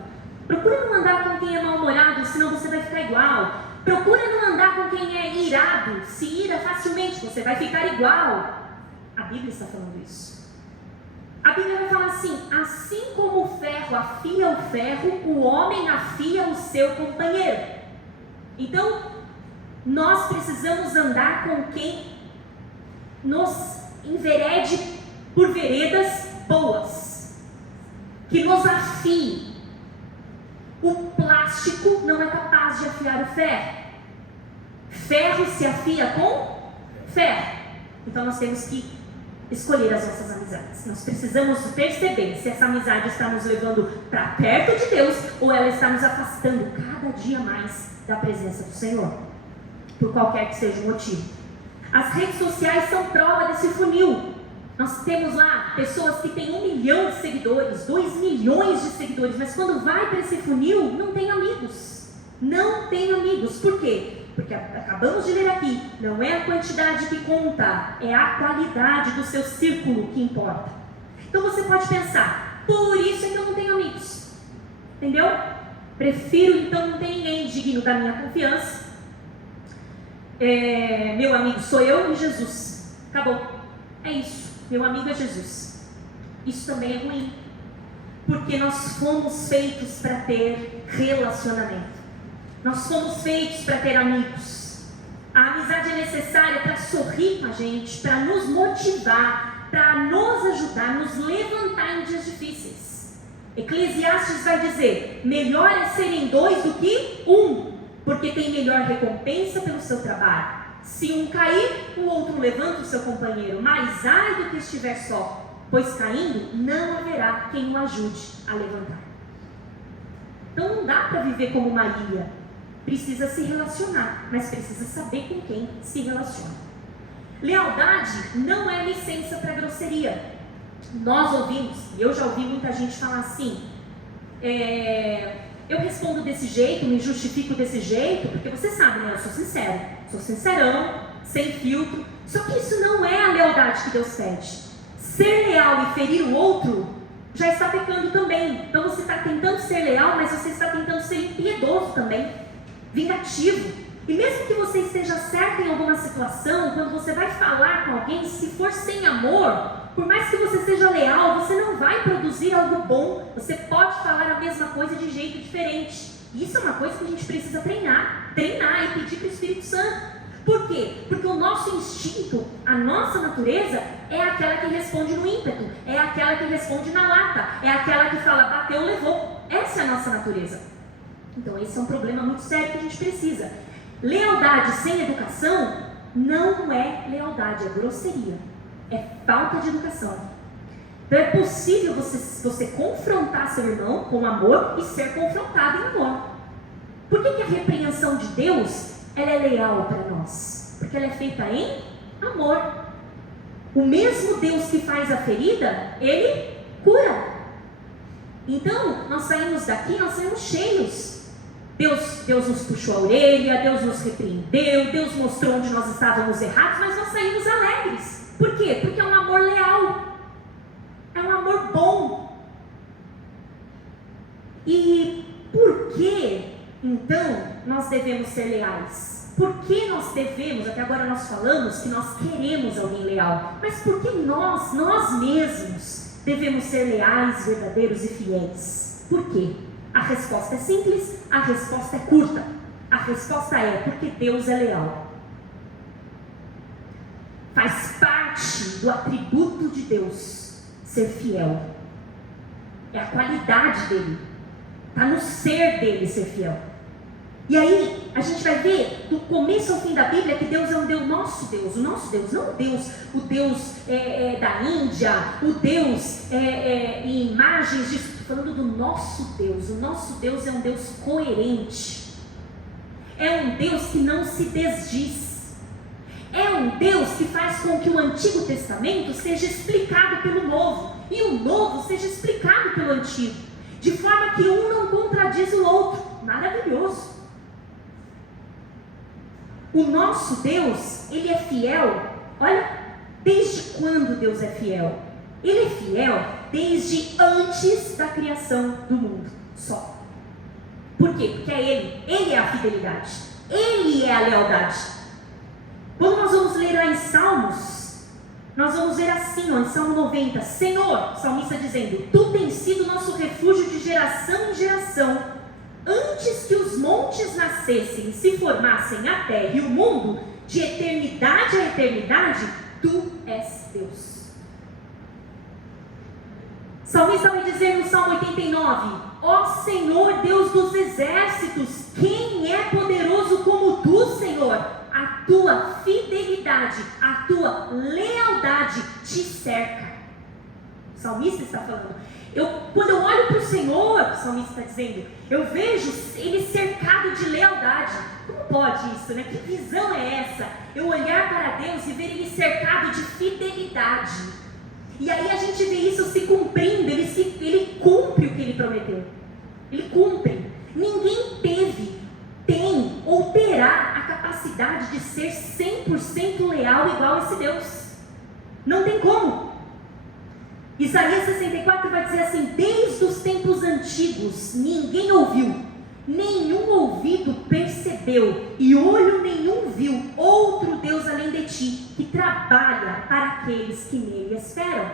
Procura não andar com quem é mal-humorado, senão você vai ficar igual. Procura não andar com quem é irado, se ira facilmente, você vai ficar igual. A Bíblia está falando isso. A Bíblia vai falar assim como o ferro afia o ferro, o homem afia o seu companheiro. Então, nós precisamos andar com quem nos enverede por veredas boas, que nos afie. O plástico não é capaz de afiar o ferro. Ferro se afia com ferro. Então nós temos que escolher as nossas amizades. Nós precisamos perceber se essa amizade está nos levando para perto de Deus ou ela está nos afastando cada dia mais da presença do Senhor, por qualquer que seja o motivo. As redes sociais são prova desse funil. Nós temos lá pessoas que têm 1 milhão de seguidores, 2 milhões de seguidores, mas quando vai para esse funil, não tem amigos. Não tem amigos. Por quê? Porque acabamos de ler aqui, não é a quantidade que conta, é a qualidade do seu círculo que importa. Então você pode pensar, por isso é que eu não tenho amigos. Entendeu? Prefiro então não ter ninguém digno da minha confiança. Meu amigo sou eu e Jesus. Acabou. É isso. Meu amigo é Jesus. Isso também é ruim. Porque nós fomos feitos para ter relacionamento. Nós fomos feitos para ter amigos. A amizade é necessária para sorrir com a gente, para nos motivar, para nos ajudar, nos levantar em dias difíceis. Eclesiastes vai dizer: melhor é serem dois do que um, porque tem melhor recompensa pelo seu trabalho. Se um cair, o outro levanta o seu companheiro, mas ai do que estiver só, pois caindo não haverá quem o ajude a levantar. Então não dá para viver como uma ilha. Precisa se relacionar, mas precisa saber com quem se relaciona. Lealdade não é licença para grosseria. Nós ouvimos, e eu já ouvi muita gente falar assim: eu respondo desse jeito, me justifico desse jeito, porque você sabe, né? Eu sou sincero, sou sincerão, sem filtro. Só que isso não é a lealdade que Deus pede. Ser leal e ferir o outro já está pecando também. Então você está tentando ser leal, mas você está tentando ser impiedoso também, vingativo. E mesmo que você esteja certo em alguma situação, quando você vai falar com alguém, se for sem amor, por mais que você seja leal, você não vai produzir algo bom. Você pode falar a mesma coisa de jeito diferente. Isso é uma coisa que a gente precisa treinar e pedir para o Espírito Santo. Por quê? Porque o nosso instinto, a nossa natureza, é aquela que responde no ímpeto, é aquela que responde na lata, é aquela que fala: bateu, levou. Essa é a nossa natureza. Então esse é um problema muito sério que a gente precisa. Lealdade sem educação não é lealdade, é grosseria, é falta de educação. Então é possível você confrontar seu irmão com amor e ser confrontado em amor. Por que a repreensão de Deus ela é leal para nós? Porque ela é feita em amor. O mesmo Deus que faz a ferida, Ele cura. Então nós saímos daqui, nós saímos cheios. Deus nos puxou a orelha, Deus nos repreendeu, Deus mostrou onde nós estávamos errados, mas nós saímos alegres. Por quê? Porque é um amor leal, é um amor bom. E por que, então, nós devemos ser leais? Por que nós devemos, até agora nós falamos que nós queremos alguém leal, mas por que nós mesmos, devemos ser leais, verdadeiros e fiéis? Por quê? A resposta é simples, a resposta é curta. A resposta é porque Deus é leal. Faz parte do atributo de Deus ser fiel. É a qualidade dele. Está no ser dele ser fiel. E aí, a gente vai ver do começo ao fim da Bíblia que Deus é um Deus, nosso Deus, o nosso Deus, não o Deus da Índia, o Deus em imagens de... Estou falando do nosso Deus. O nosso Deus é um Deus coerente. É um Deus que não se desdiz. É um Deus que faz com que o Antigo Testamento seja explicado pelo Novo e o Novo seja explicado pelo Antigo, de forma que um não contradiz o outro. Maravilhoso. O nosso Deus, Ele é fiel. Olha, desde quando Deus é fiel? Ele é fiel desde antes da criação do mundo, só. Por quê? Porque é Ele é a fidelidade, Ele é a lealdade. Quando nós vamos ler lá em Salmos, nós vamos ver assim, em Salmo 90, Senhor, salmista dizendo: Tu tens sido nosso refúgio de geração em geração. Antes que os montes nascessem e se formassem a terra e o mundo, de eternidade a eternidade, Tu és Deus. O salmista vai dizer no Salmo 89: Ó Senhor, Deus dos exércitos, quem é poderoso como Tu, Senhor? A Tua fidelidade, a Tua lealdade te cerca. O salmista está falando. Quando eu olho para o Senhor, o salmista está dizendo, eu vejo Ele cercado de lealdade. Como pode isso, né? Que visão é essa? Eu olhar para Deus e ver Ele cercado de fidelidade. E aí a gente vê isso se cumprindo, Ele cumpre o que Ele prometeu. Ele cumpre. Ninguém tem ou terá a capacidade de ser 100% leal igual a esse Deus. Não tem como. Isaías 64 vai dizer assim: desde os tempos antigos ninguém ouviu, nenhum ouvido percebeu e olho nenhum viu outro Deus além de ti, que trabalha para aqueles que nele esperam.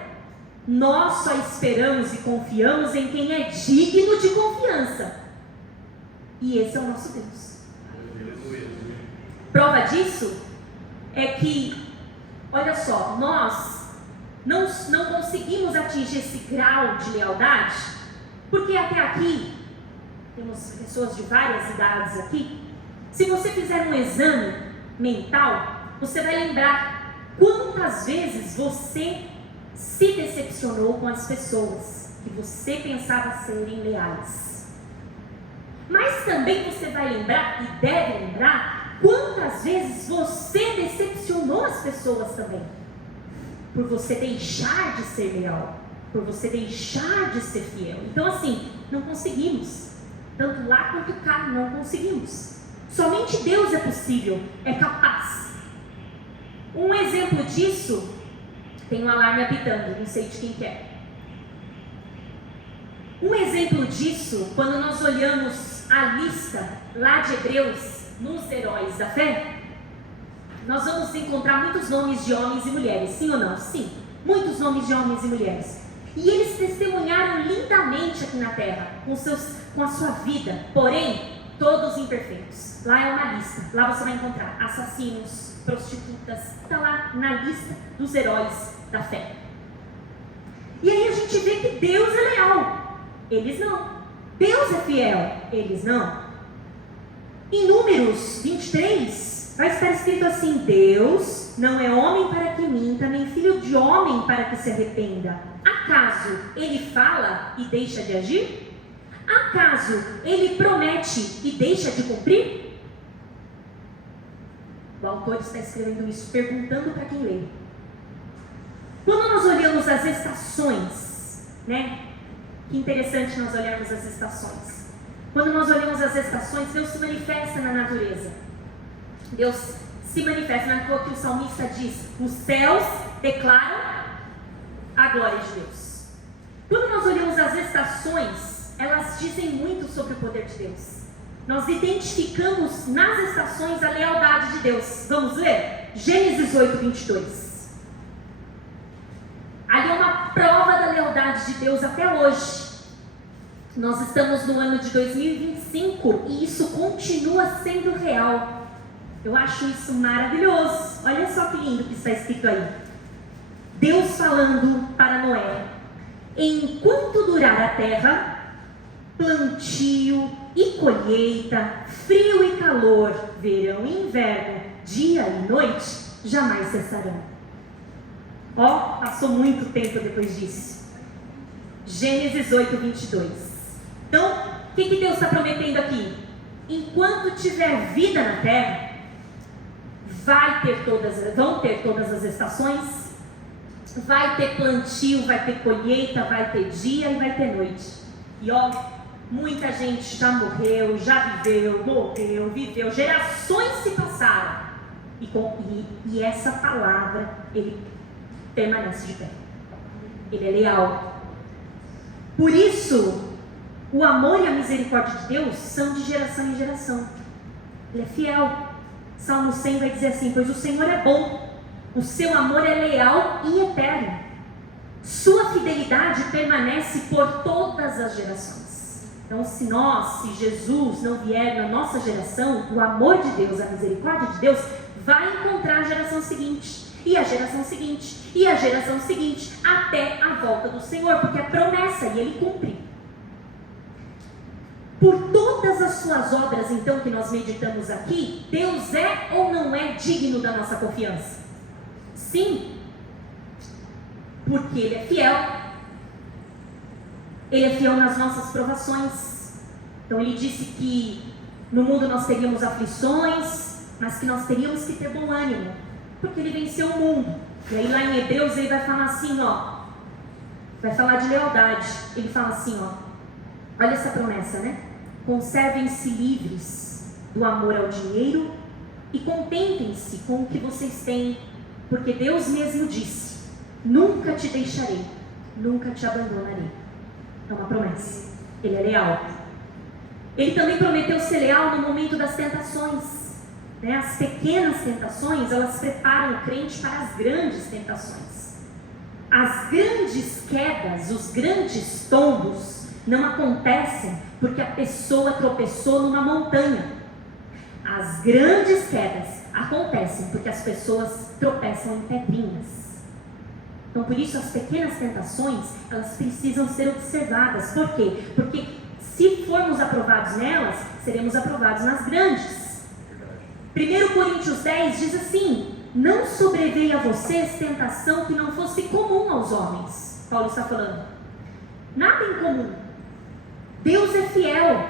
Nós só esperamos e confiamos em quem é digno de confiança. E esse é o nosso Deus. Prova disso é que, olha só, nós não conseguimos atingir esse grau de lealdade, porque até aqui, temos pessoas de várias idades aqui, se você fizer um exame mental, você vai lembrar quantas vezes você se decepcionou com as pessoas que você pensava serem leais. Mas também você vai lembrar, e deve lembrar, quantas vezes você decepcionou as pessoas também. Por você deixar de ser leal, por você deixar de ser fiel. Então assim, não conseguimos. Tanto lá quanto cá, não conseguimos. Somente Deus é possível, é capaz. Um exemplo disso, tem um alarme apitando, não sei de quem que é. Um exemplo disso, quando nós olhamos a lista lá de Hebreus, nos heróis da fé, nós vamos encontrar muitos nomes de homens e mulheres, sim ou não? Sim, muitos nomes de homens e mulheres. E eles testemunharam lindamente aqui na terra, com a sua vida, porém, todos imperfeitos. Lá é uma lista, lá você vai encontrar assassinos, prostitutas, está lá na lista dos heróis da fé. E aí a gente vê que Deus é leal, eles não. Deus é fiel, eles não. Em Números 23, vai estar escrito assim: Deus não é homem para que minta, nem filho de homem para que se arrependa. Acaso ele fala e deixa de agir? Acaso ele promete e deixa de cumprir? O autor está escrevendo isso, perguntando para quem lê. Quando nós olhamos as estações, né? Que interessante nós olharmos as estações. Quando nós olhamos as estações, Deus se manifesta na natureza. Deus se manifesta na cor que o salmista diz: os céus declaram a glória de Deus. Quando nós olhamos as estações, elas dizem muito sobre o poder de Deus. Nós identificamos nas estações a lealdade de Deus. Vamos ler? Gênesis 8, 22. Ali é uma prova da lealdade de Deus até hoje. Nós estamos no ano de 2025 e isso continua sendo real. Eu acho isso maravilhoso. Olha só que lindo que está escrito aí. Deus falando para Noé: enquanto durar a terra, plantio e colheita, frio e calor, verão e inverno, dia e noite, jamais cessarão. Ó, passou muito tempo depois disso. Gênesis 8, 22. Então, o que Deus está prometendo aqui? Enquanto tiver vida na terra, vão ter todas as estações, vai ter plantio, vai ter colheita, vai ter dia e vai ter noite. E ó, muita gente já morreu, já viveu, gerações se passaram. E essa palavra, ele permanece de pé. Ele é leal. Por isso, o amor e a misericórdia de Deus são de geração em geração. Ele é fiel. Salmo 100 vai dizer assim: pois o Senhor é bom, o seu amor é leal e eterno. Sua fidelidade permanece por todas as gerações. Então, se Jesus não vier na nossa geração, o amor de Deus, a misericórdia de Deus vai encontrar a geração seguinte, e a geração seguinte, e a geração seguinte, até a volta do Senhor, porque é promessa e Ele cumpre. Por todas as suas obras, então, que nós meditamos aqui, Deus é ou não é digno da nossa confiança? Sim, porque Ele é fiel. Ele é fiel nas nossas provações. Então Ele disse que no mundo nós teríamos aflições, mas que nós teríamos que ter bom ânimo, porque Ele venceu o mundo. E aí lá em Hebreus Ele vai falar assim, ó, vai falar de lealdade. Ele fala assim, ó, olha essa promessa, né? Conservem-se livres do amor ao dinheiro e contentem-se com o que vocês têm, porque Deus mesmo disse: nunca te deixarei, nunca te abandonarei. É uma promessa. Ele é leal. Ele também prometeu ser leal no momento das tentações, né? As pequenas tentações, elas preparam o crente para as grandes tentações. As grandes quedas, os grandes tombos, não acontecem porque a pessoa tropeçou numa montanha. As grandes quedas acontecem porque as pessoas tropeçam em pedrinhas. Então, por isso, as pequenas tentações, elas precisam ser observadas. Por quê? Porque se formos aprovados nelas, seremos aprovados nas grandes. 1 Coríntios 10 diz assim: não sobreveio a vocês tentação que não fosse comum aos homens. Paulo está falando. Nada em comum. Deus é fiel.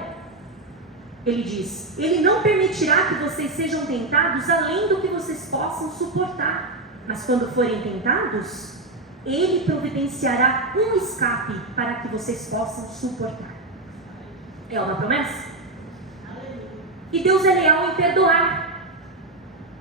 Ele diz: Ele não permitirá que vocês sejam tentados além do que vocês possam suportar. Mas quando forem tentados, Ele providenciará um escape para que vocês possam suportar. É uma promessa? E Deus é leal em perdoar.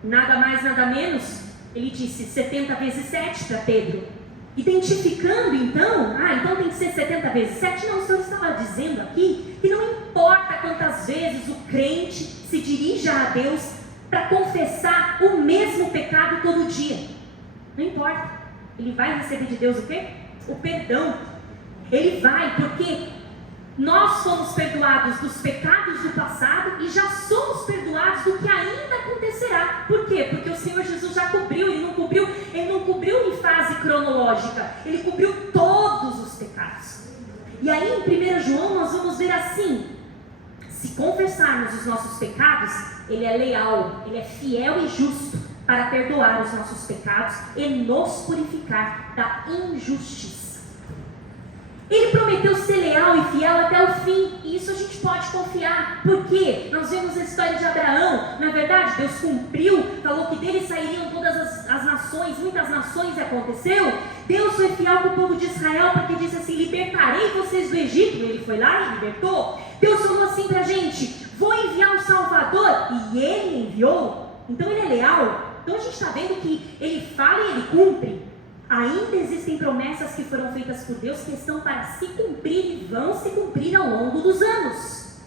Nada mais, nada menos, Ele disse 70 vezes 7 para Pedro. Identificando então, então tem que ser 70 vezes 7. Não, o Senhor estava dizendo aqui que não importa quantas vezes o crente se dirija a Deus para confessar o mesmo pecado todo dia. Não importa. Ele vai receber de Deus o quê? O perdão. Ele vai, porque nós fomos perdoados dos pecados do passado e já somos perdoados do que ainda acontecerá. Por quê? Porque o Senhor Jesus já cobriu. Ele não cobriu em fase cronológica. Ele cobriu todos os pecados. E aí em 1 João nós vamos ver assim: se confessarmos os nossos pecados, Ele é leal, Ele é fiel e justo para perdoar os nossos pecados e nos purificar da injustiça. Ele prometeu ser leal e fiel até o fim, e isso a gente pode confiar, porque nós vemos a história de Abraão. Na verdade, Deus cumpriu, falou que dele sairiam todas as nações, muitas nações, e aconteceu. Deus foi fiel com o povo de Israel, porque disse assim: libertarei vocês do Egito. Ele foi lá e libertou. Deus falou assim pra gente: vou enviar um Salvador, e Ele enviou. Então Ele é leal. Então a gente está vendo que Ele fala e Ele cumpre. Ainda existem promessas que foram feitas por Deus que estão para se cumprir e vão se cumprir ao longo dos anos.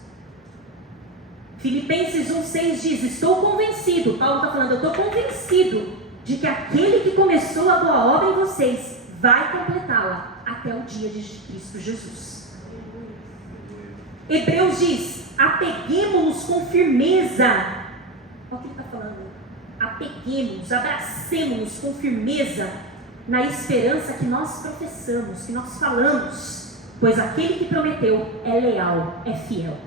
Filipenses 1,6 diz: estou convencido, Paulo está falando, eu estou convencido de que aquele que começou a boa obra em vocês vai completá-la até o dia de Cristo Jesus. Hebreus diz: apeguemos-nos com firmeza. Olha o que ele está falando. Apeguemos-nos, abracemos-nos com firmeza na esperança que nós professamos, que nós falamos, pois aquele que prometeu é leal, é fiel.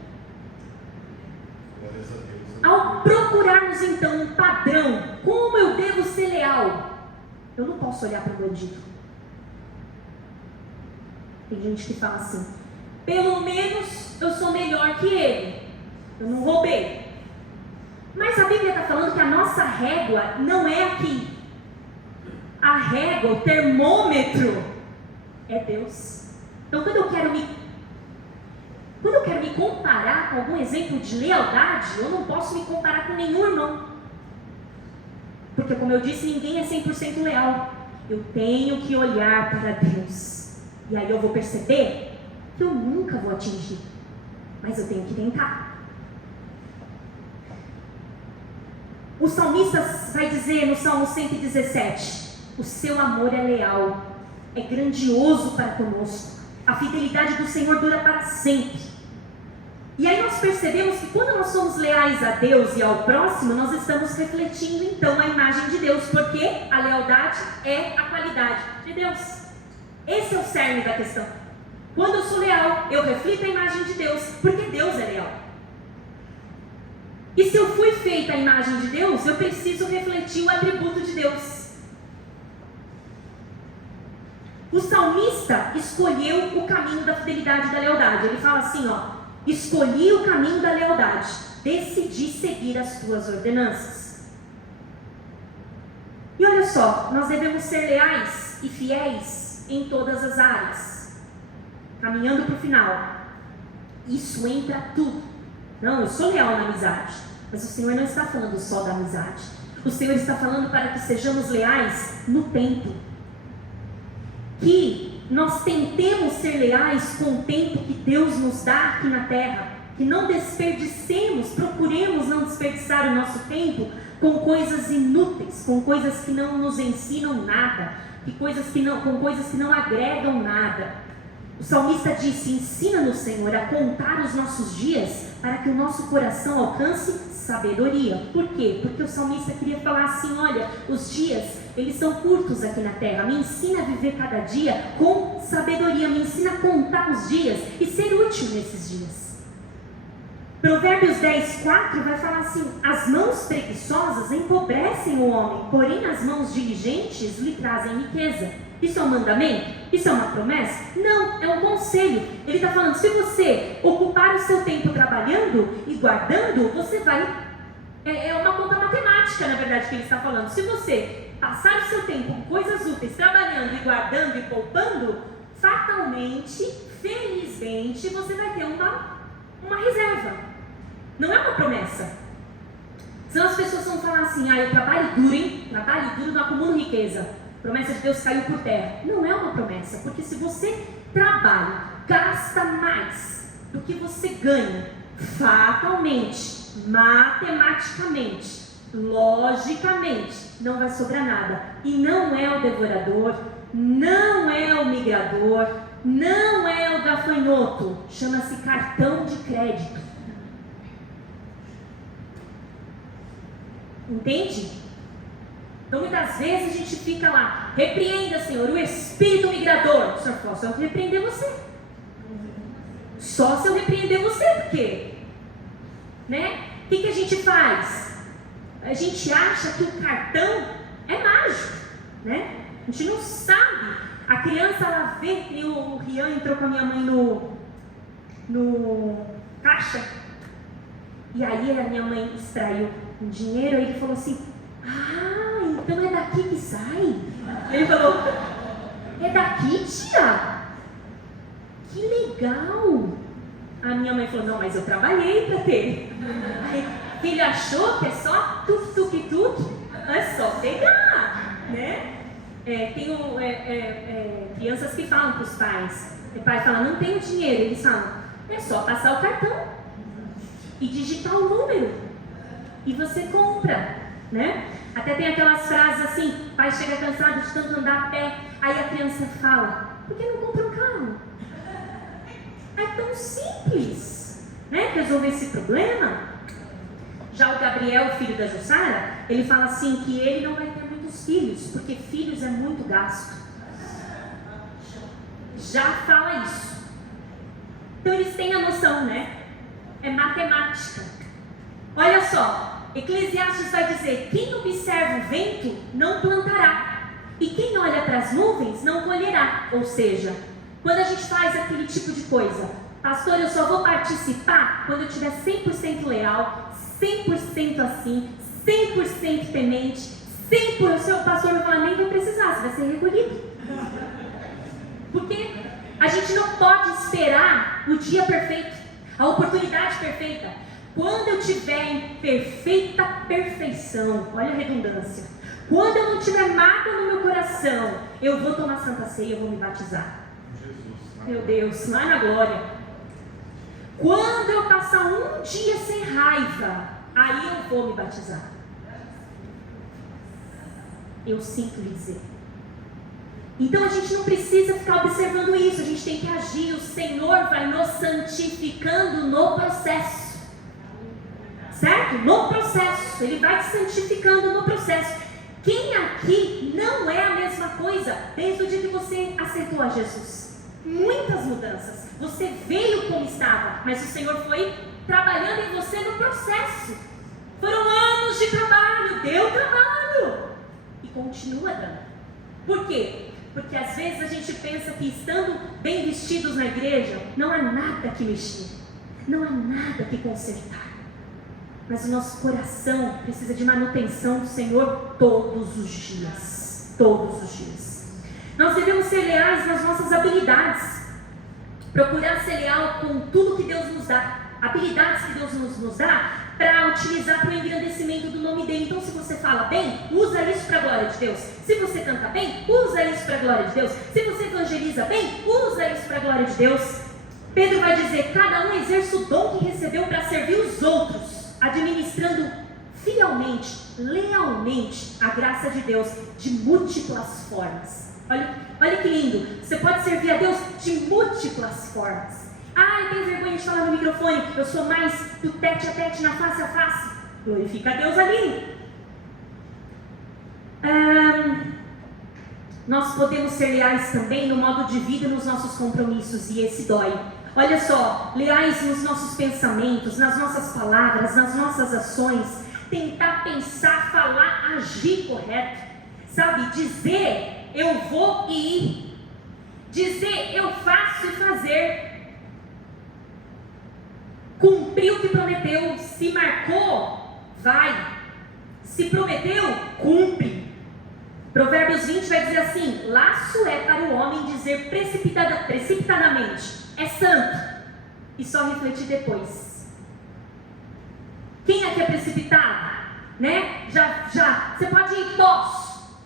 Ao procurarmos então um padrão, como eu devo ser leal, eu não posso olhar para o bandido. Tem gente que fala assim: pelo menos eu sou melhor que ele, eu não roubei. Mas a Bíblia está falando que a nossa régua não é aqui. A régua, o termômetro, é Deus. Então quando eu quero me comparar com algum exemplo de lealdade, eu não posso me comparar com nenhum irmão. Porque, como eu disse, ninguém é 100% leal. Eu tenho que olhar para Deus. E aí eu vou perceber que eu nunca vou atingir. Mas eu tenho que tentar. O salmista vai dizer no Salmo 117... o seu amor é leal, é grandioso para conosco. A fidelidade do Senhor dura para sempre. E aí nós percebemos que quando nós somos leais a Deus e ao próximo, nós estamos refletindo então a imagem de Deus, porque a lealdade é a qualidade de Deus. Esse é o cerne da questão. Quando eu sou leal, eu reflito a imagem de Deus, porque Deus é leal. E se eu fui feita a imagem de Deus, eu preciso refletir o atributo de Deus. O salmista escolheu o caminho da fidelidade e da lealdade. Ele fala assim, escolhi o caminho da lealdade, decidi seguir as tuas ordenanças. E olha só, nós devemos ser leais e fiéis em todas as áreas. Caminhando para o final, isso entra tudo. Não, eu sou leal na amizade, mas o Senhor não está falando só da amizade. O Senhor está falando para que sejamos leais no tempo. Que nós tentemos ser leais com o tempo que Deus nos dá aqui na terra, que não desperdicemos, procuremos não desperdiçar o nosso tempo com coisas inúteis, com coisas que não nos ensinam nada, com coisas que não agregam nada. O salmista disse: ensina-nos, Senhor, a contar os nossos dias, para que o nosso coração alcance sabedoria. Por quê? Porque o salmista queria falar assim: olha, os dias, eles são curtos aqui na terra, me ensina a viver cada dia com sabedoria, me ensina a contar os dias e ser útil nesses dias. Provérbios 10:4 vai falar assim: as mãos preguiçosas empobrecem o homem, porém as mãos diligentes lhe trazem riqueza. Isso é um mandamento? Isso é uma promessa? Não, é um conselho. Ele está falando: se você ocupar o seu tempo trabalhando e guardando, você vai... É uma conta matemática, na verdade, que ele está falando. Se você passar o seu tempo com coisas úteis, trabalhando e guardando e poupando, fatalmente, felizmente, você vai ter uma reserva. Não é uma promessa. Senão as pessoas vão falar assim: eu trabalho duro, hein? Trabalho duro, não acumulo riqueza. A promessa de Deus caiu por terra. Não é uma promessa, porque se você trabalha, gasta mais do que você ganha, fatalmente, matematicamente, logicamente, não vai sobrar nada. E não é o devorador, não é o migrador, não é o gafanhoto, chama-se cartão de crédito. Entende? Então muitas vezes a gente fica lá: repreenda, Senhor, o espírito migrador. Senhor, só se eu repreender você. Só se eu repreender você, porque, né? O que a gente faz? A gente acha que o cartão é mágico, né? A gente não sabe. A criança, ela vê que o Rian entrou com a minha mãe no caixa, e aí a minha mãe extraiu um dinheiro, aí ele falou assim: então é daqui que sai? Ele falou: é daqui, tia? Que legal! A minha mãe falou: não, mas eu trabalhei para ter. Aí ele achou que é só tuk-tuk-tuk, é só pegar, né? Tem crianças que falam para os pais: o pai fala, não tenho dinheiro, eles falam, é só passar o cartão e digitar o número e você compra, né? Até tem aquelas frases assim: pai chega cansado de tanto andar a pé, aí a criança fala, por que não compra um carro? É tão simples, né, resolver esse problema. Já o Gabriel, filho da Jussara, ele fala assim que ele não vai ter muitos filhos, porque filhos é muito gasto. Já fala isso. Então eles têm a noção, né? É matemática. Olha só, Eclesiastes vai dizer: quem observa o vento não plantará, e quem olha para as nuvens não colherá. Ou seja, quando a gente faz aquele tipo de coisa, pastor, eu só vou participar quando eu estiver 100% leal, 100% assim, 100% temente, 100%. O seu pastor vai falar: nem vai precisar, você vai ser recolhido. Porque a gente não pode esperar o dia perfeito, a oportunidade perfeita. Quando eu estiver em perfeita perfeição, olha a redundância, quando eu não tiver mágoa no meu coração, eu vou tomar Santa Ceia, eu vou me batizar. Jesus, meu Deus, lá na glória. Quando eu passar um dia sem raiva, aí eu vou me batizar. Eu sinto lhe dizer. Então a gente não precisa ficar observando isso, a gente tem que agir. O Senhor vai nos santificando no processo. Certo? No processo, Ele vai te santificando no processo. Quem aqui não é a mesma coisa desde o dia que você aceitou a Jesus? Muitas mudanças. Você veio como estava, mas o Senhor foi trabalhando em você no processo. Foram anos de trabalho, deu trabalho e continua dando. Por quê? Porque às vezes a gente pensa que estando bem vestidos na igreja, não há nada que mexer, não há nada que consertar. Mas o nosso coração precisa de manutenção do Senhor todos os dias. Todos os dias. Nós devemos ser leais nas nossas habilidades. Procurar ser leal com tudo que Deus nos dá. Habilidades que Deus nos dá para utilizar para o engrandecimento do nome dEle. Então, se você fala bem, usa isso para a glória de Deus. Se você canta bem, usa isso para a glória de Deus. Se você evangeliza bem, usa isso para a glória de Deus. Pedro vai dizer: cada um exerce o dom que recebeu para servir os outros, administrando fielmente, lealmente a graça de Deus de múltiplas formas. Olha que lindo. Você pode servir a Deus de múltiplas formas. Eu tenho vergonha de falar no microfone. Eu sou mais do tete a tete, na face a face. Glorifica a Deus ali. Nós podemos ser leais também no modo de vida e nos nossos compromissos, e esse dói. Olha só, leais nos nossos pensamentos, nas nossas palavras, nas nossas ações, tentar pensar, falar, agir correto, sabe? Dizer eu vou e ir, dizer eu faço e fazer, cumprir o que prometeu, se marcou, vai, se prometeu, cumpre. Provérbios 20 vai dizer assim: laço é para o homem dizer precipitadamente, é santo, e só refletir depois. Quem aqui é precipitado? Né? Já, você pode ir, posso,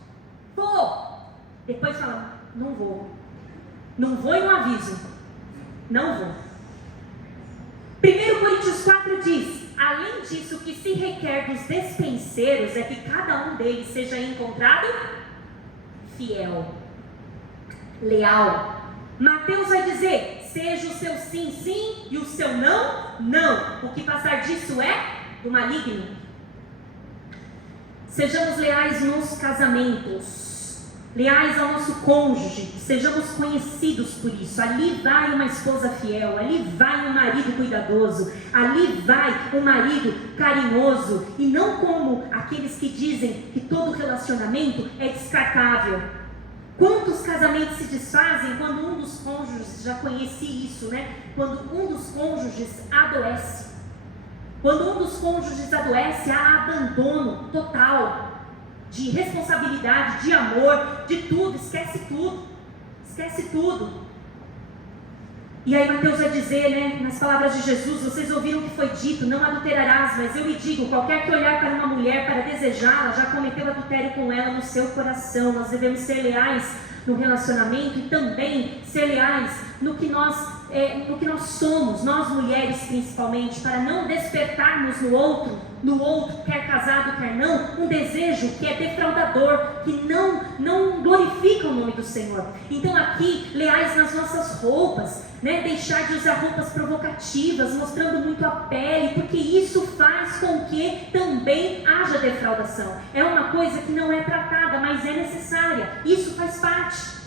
vou, depois fala, não vou e não aviso, não vou. 1 Coríntios 4 diz: além disso, o que se requer dos despenseiros é que cada um deles seja encontrado fiel, leal. Mateus vai dizer: seja o seu sim, sim, e o seu não, não. O que passar disso é do maligno. Sejamos leais nos casamentos, leais ao nosso cônjuge, sejamos conhecidos por isso. Ali vai uma esposa fiel, ali vai um marido cuidadoso, ali vai um marido carinhoso, e não como aqueles que dizem que todo relacionamento é descartável. Quantos casamentos se desfazem quando um dos cônjuges, já conheci isso, né? Quando um dos cônjuges adoece. Quando um dos cônjuges adoece, há abandono total de responsabilidade, de amor, de tudo, esquece tudo. E aí Mateus vai dizer, né, nas palavras de Jesus: vocês ouviram o que foi dito, não adulterarás, mas eu lhe digo, qualquer que olhar para uma mulher para desejá-la, já cometeu adultério com ela no seu coração. Nós devemos ser leais no relacionamento e também ser leais no que nós somos, nós mulheres principalmente, para não despertarmos no outro, quer casado, quer não, um desejo que é defraudador, que não glorifica o nome do Senhor. Então aqui, leais nas nossas roupas, né? Deixar de usar roupas provocativas, mostrando muito a pele, porque isso faz com que também haja defraudação. É uma coisa que não é tratada, mas é necessária. Isso faz parte.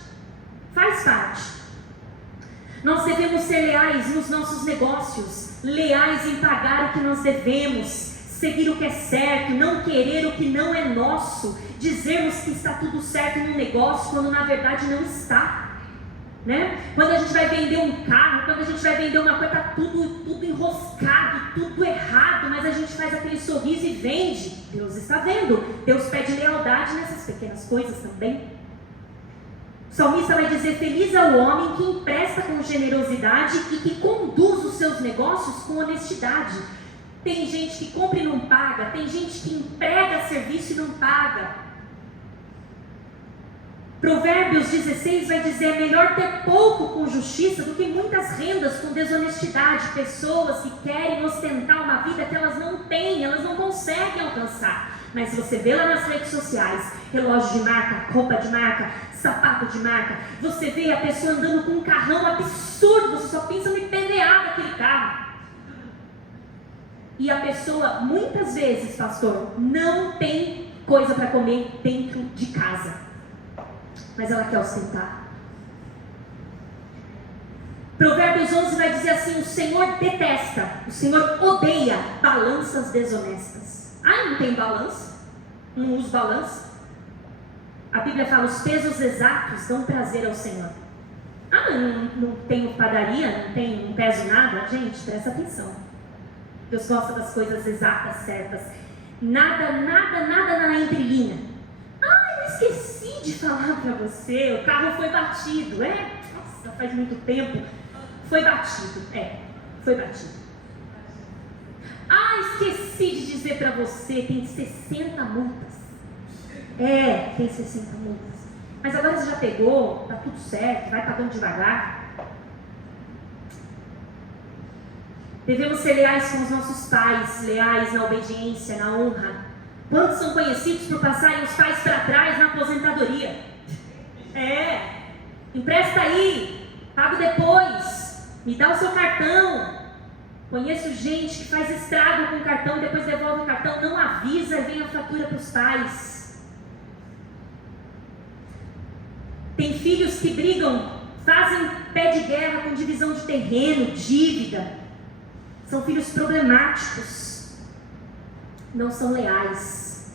Nós devemos ser leais nos nossos negócios, leais em pagar o que nós devemos, seguir o que é certo, não querer o que não é nosso, dizermos que está tudo certo no negócio, quando na verdade não está, né? Quando a gente vai vender um carro, quando a gente vai vender uma coisa, está tudo enroscado, tudo errado, mas a gente faz aquele sorriso e vende. Deus está vendo, Deus pede lealdade nessas pequenas coisas também. O salmista vai dizer: feliz é o homem que empresta com generosidade e que conduz os seus negócios com honestidade. Tem gente que compra e não paga, tem gente que emprega serviço e não paga. Provérbios 16 vai dizer: é melhor ter pouco com justiça do que muitas rendas com desonestidade. Pessoas que querem ostentar uma vida que elas não têm, elas não conseguem alcançar. Mas você vê lá nas redes sociais, relógio de marca, roupa de marca, sapato de marca, você vê a pessoa andando com um carrão absurdo, você só pensa no IPVA daquele carro. E a pessoa, muitas vezes, pastor, não tem coisa para comer dentro de casa, mas ela quer ostentar. Provérbios 11 vai dizer assim: o Senhor detesta, o Senhor odeia balanças desonestas. Não tem balança, não uso balança. A Bíblia fala: os pesos exatos dão prazer ao Senhor. Não tenho padaria, não peso nada. Gente, presta atenção. Deus gosta das coisas exatas, certas. Nada na entrelinha. Eu esqueci de falar para você, o carro foi batido. Nossa, faz muito tempo. Foi batido. Esqueci de dizer para você, tem 60 multas. Tem 60 multas. Mas agora você já pegou, tá tudo certo, vai pagando devagar. Devemos ser leais com os nossos pais, leais na obediência, na honra. Quantos são conhecidos por passarem os pais para trás na aposentadoria? Empresta aí, pago depois, me dá o seu cartão. Conheço gente que faz estrago com o cartão e depois devolve o cartão, não avisa e vem a fatura para os pais. Tem filhos que brigam, fazem pé de guerra com divisão de terreno, dívida. São filhos problemáticos. Não são leais.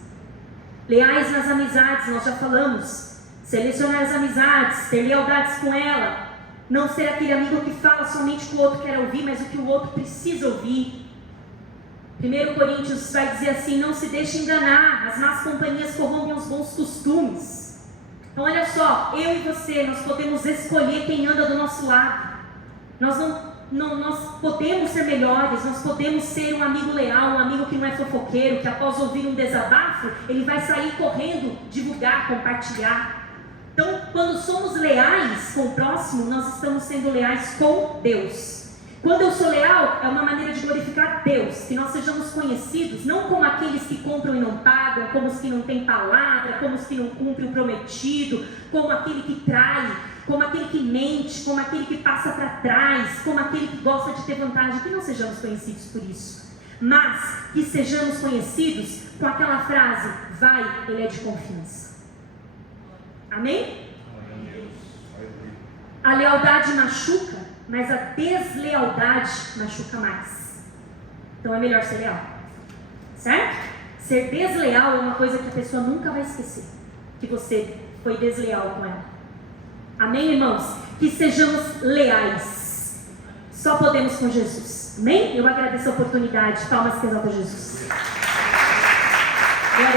Leais nas amizades, nós já falamos. Selecionar as amizades, ter lealdades com ela. Não ser aquele amigo que fala somente o que o outro quer ouvir, mas o que o outro precisa ouvir. 1 Coríntios vai dizer assim: não se deixe enganar, as más companhias corrompem os bons costumes. Então olha só, eu e você, nós podemos escolher quem anda do nosso lado. Nós podemos ser melhores, nós podemos ser um amigo leal, um amigo que não é fofoqueiro, que após ouvir um desabafo, ele vai sair correndo, divulgar, compartilhar. Então, quando somos leais com o próximo, nós estamos sendo leais com Deus. Quando eu sou leal, é uma maneira de glorificar Deus, que nós sejamos conhecidos, não como aqueles que compram e não pagam, como os que não têm palavra, como os que não cumprem o prometido, como aquele que trai, como aquele que mente, como aquele que passa para trás, como aquele que gosta de ter vantagem, que não sejamos conhecidos por isso, mas que sejamos conhecidos com aquela frase: vai, ele é de confiança. Amém? A lealdade machuca, mas a deslealdade machuca mais. Então é melhor ser leal, certo? Ser desleal é uma coisa que a pessoa nunca vai esquecer, que você foi desleal com ela. Amém, irmãos? Que sejamos leais. Só podemos com Jesus. Amém? Eu agradeço a oportunidade. Palmas que exaltam Jesus.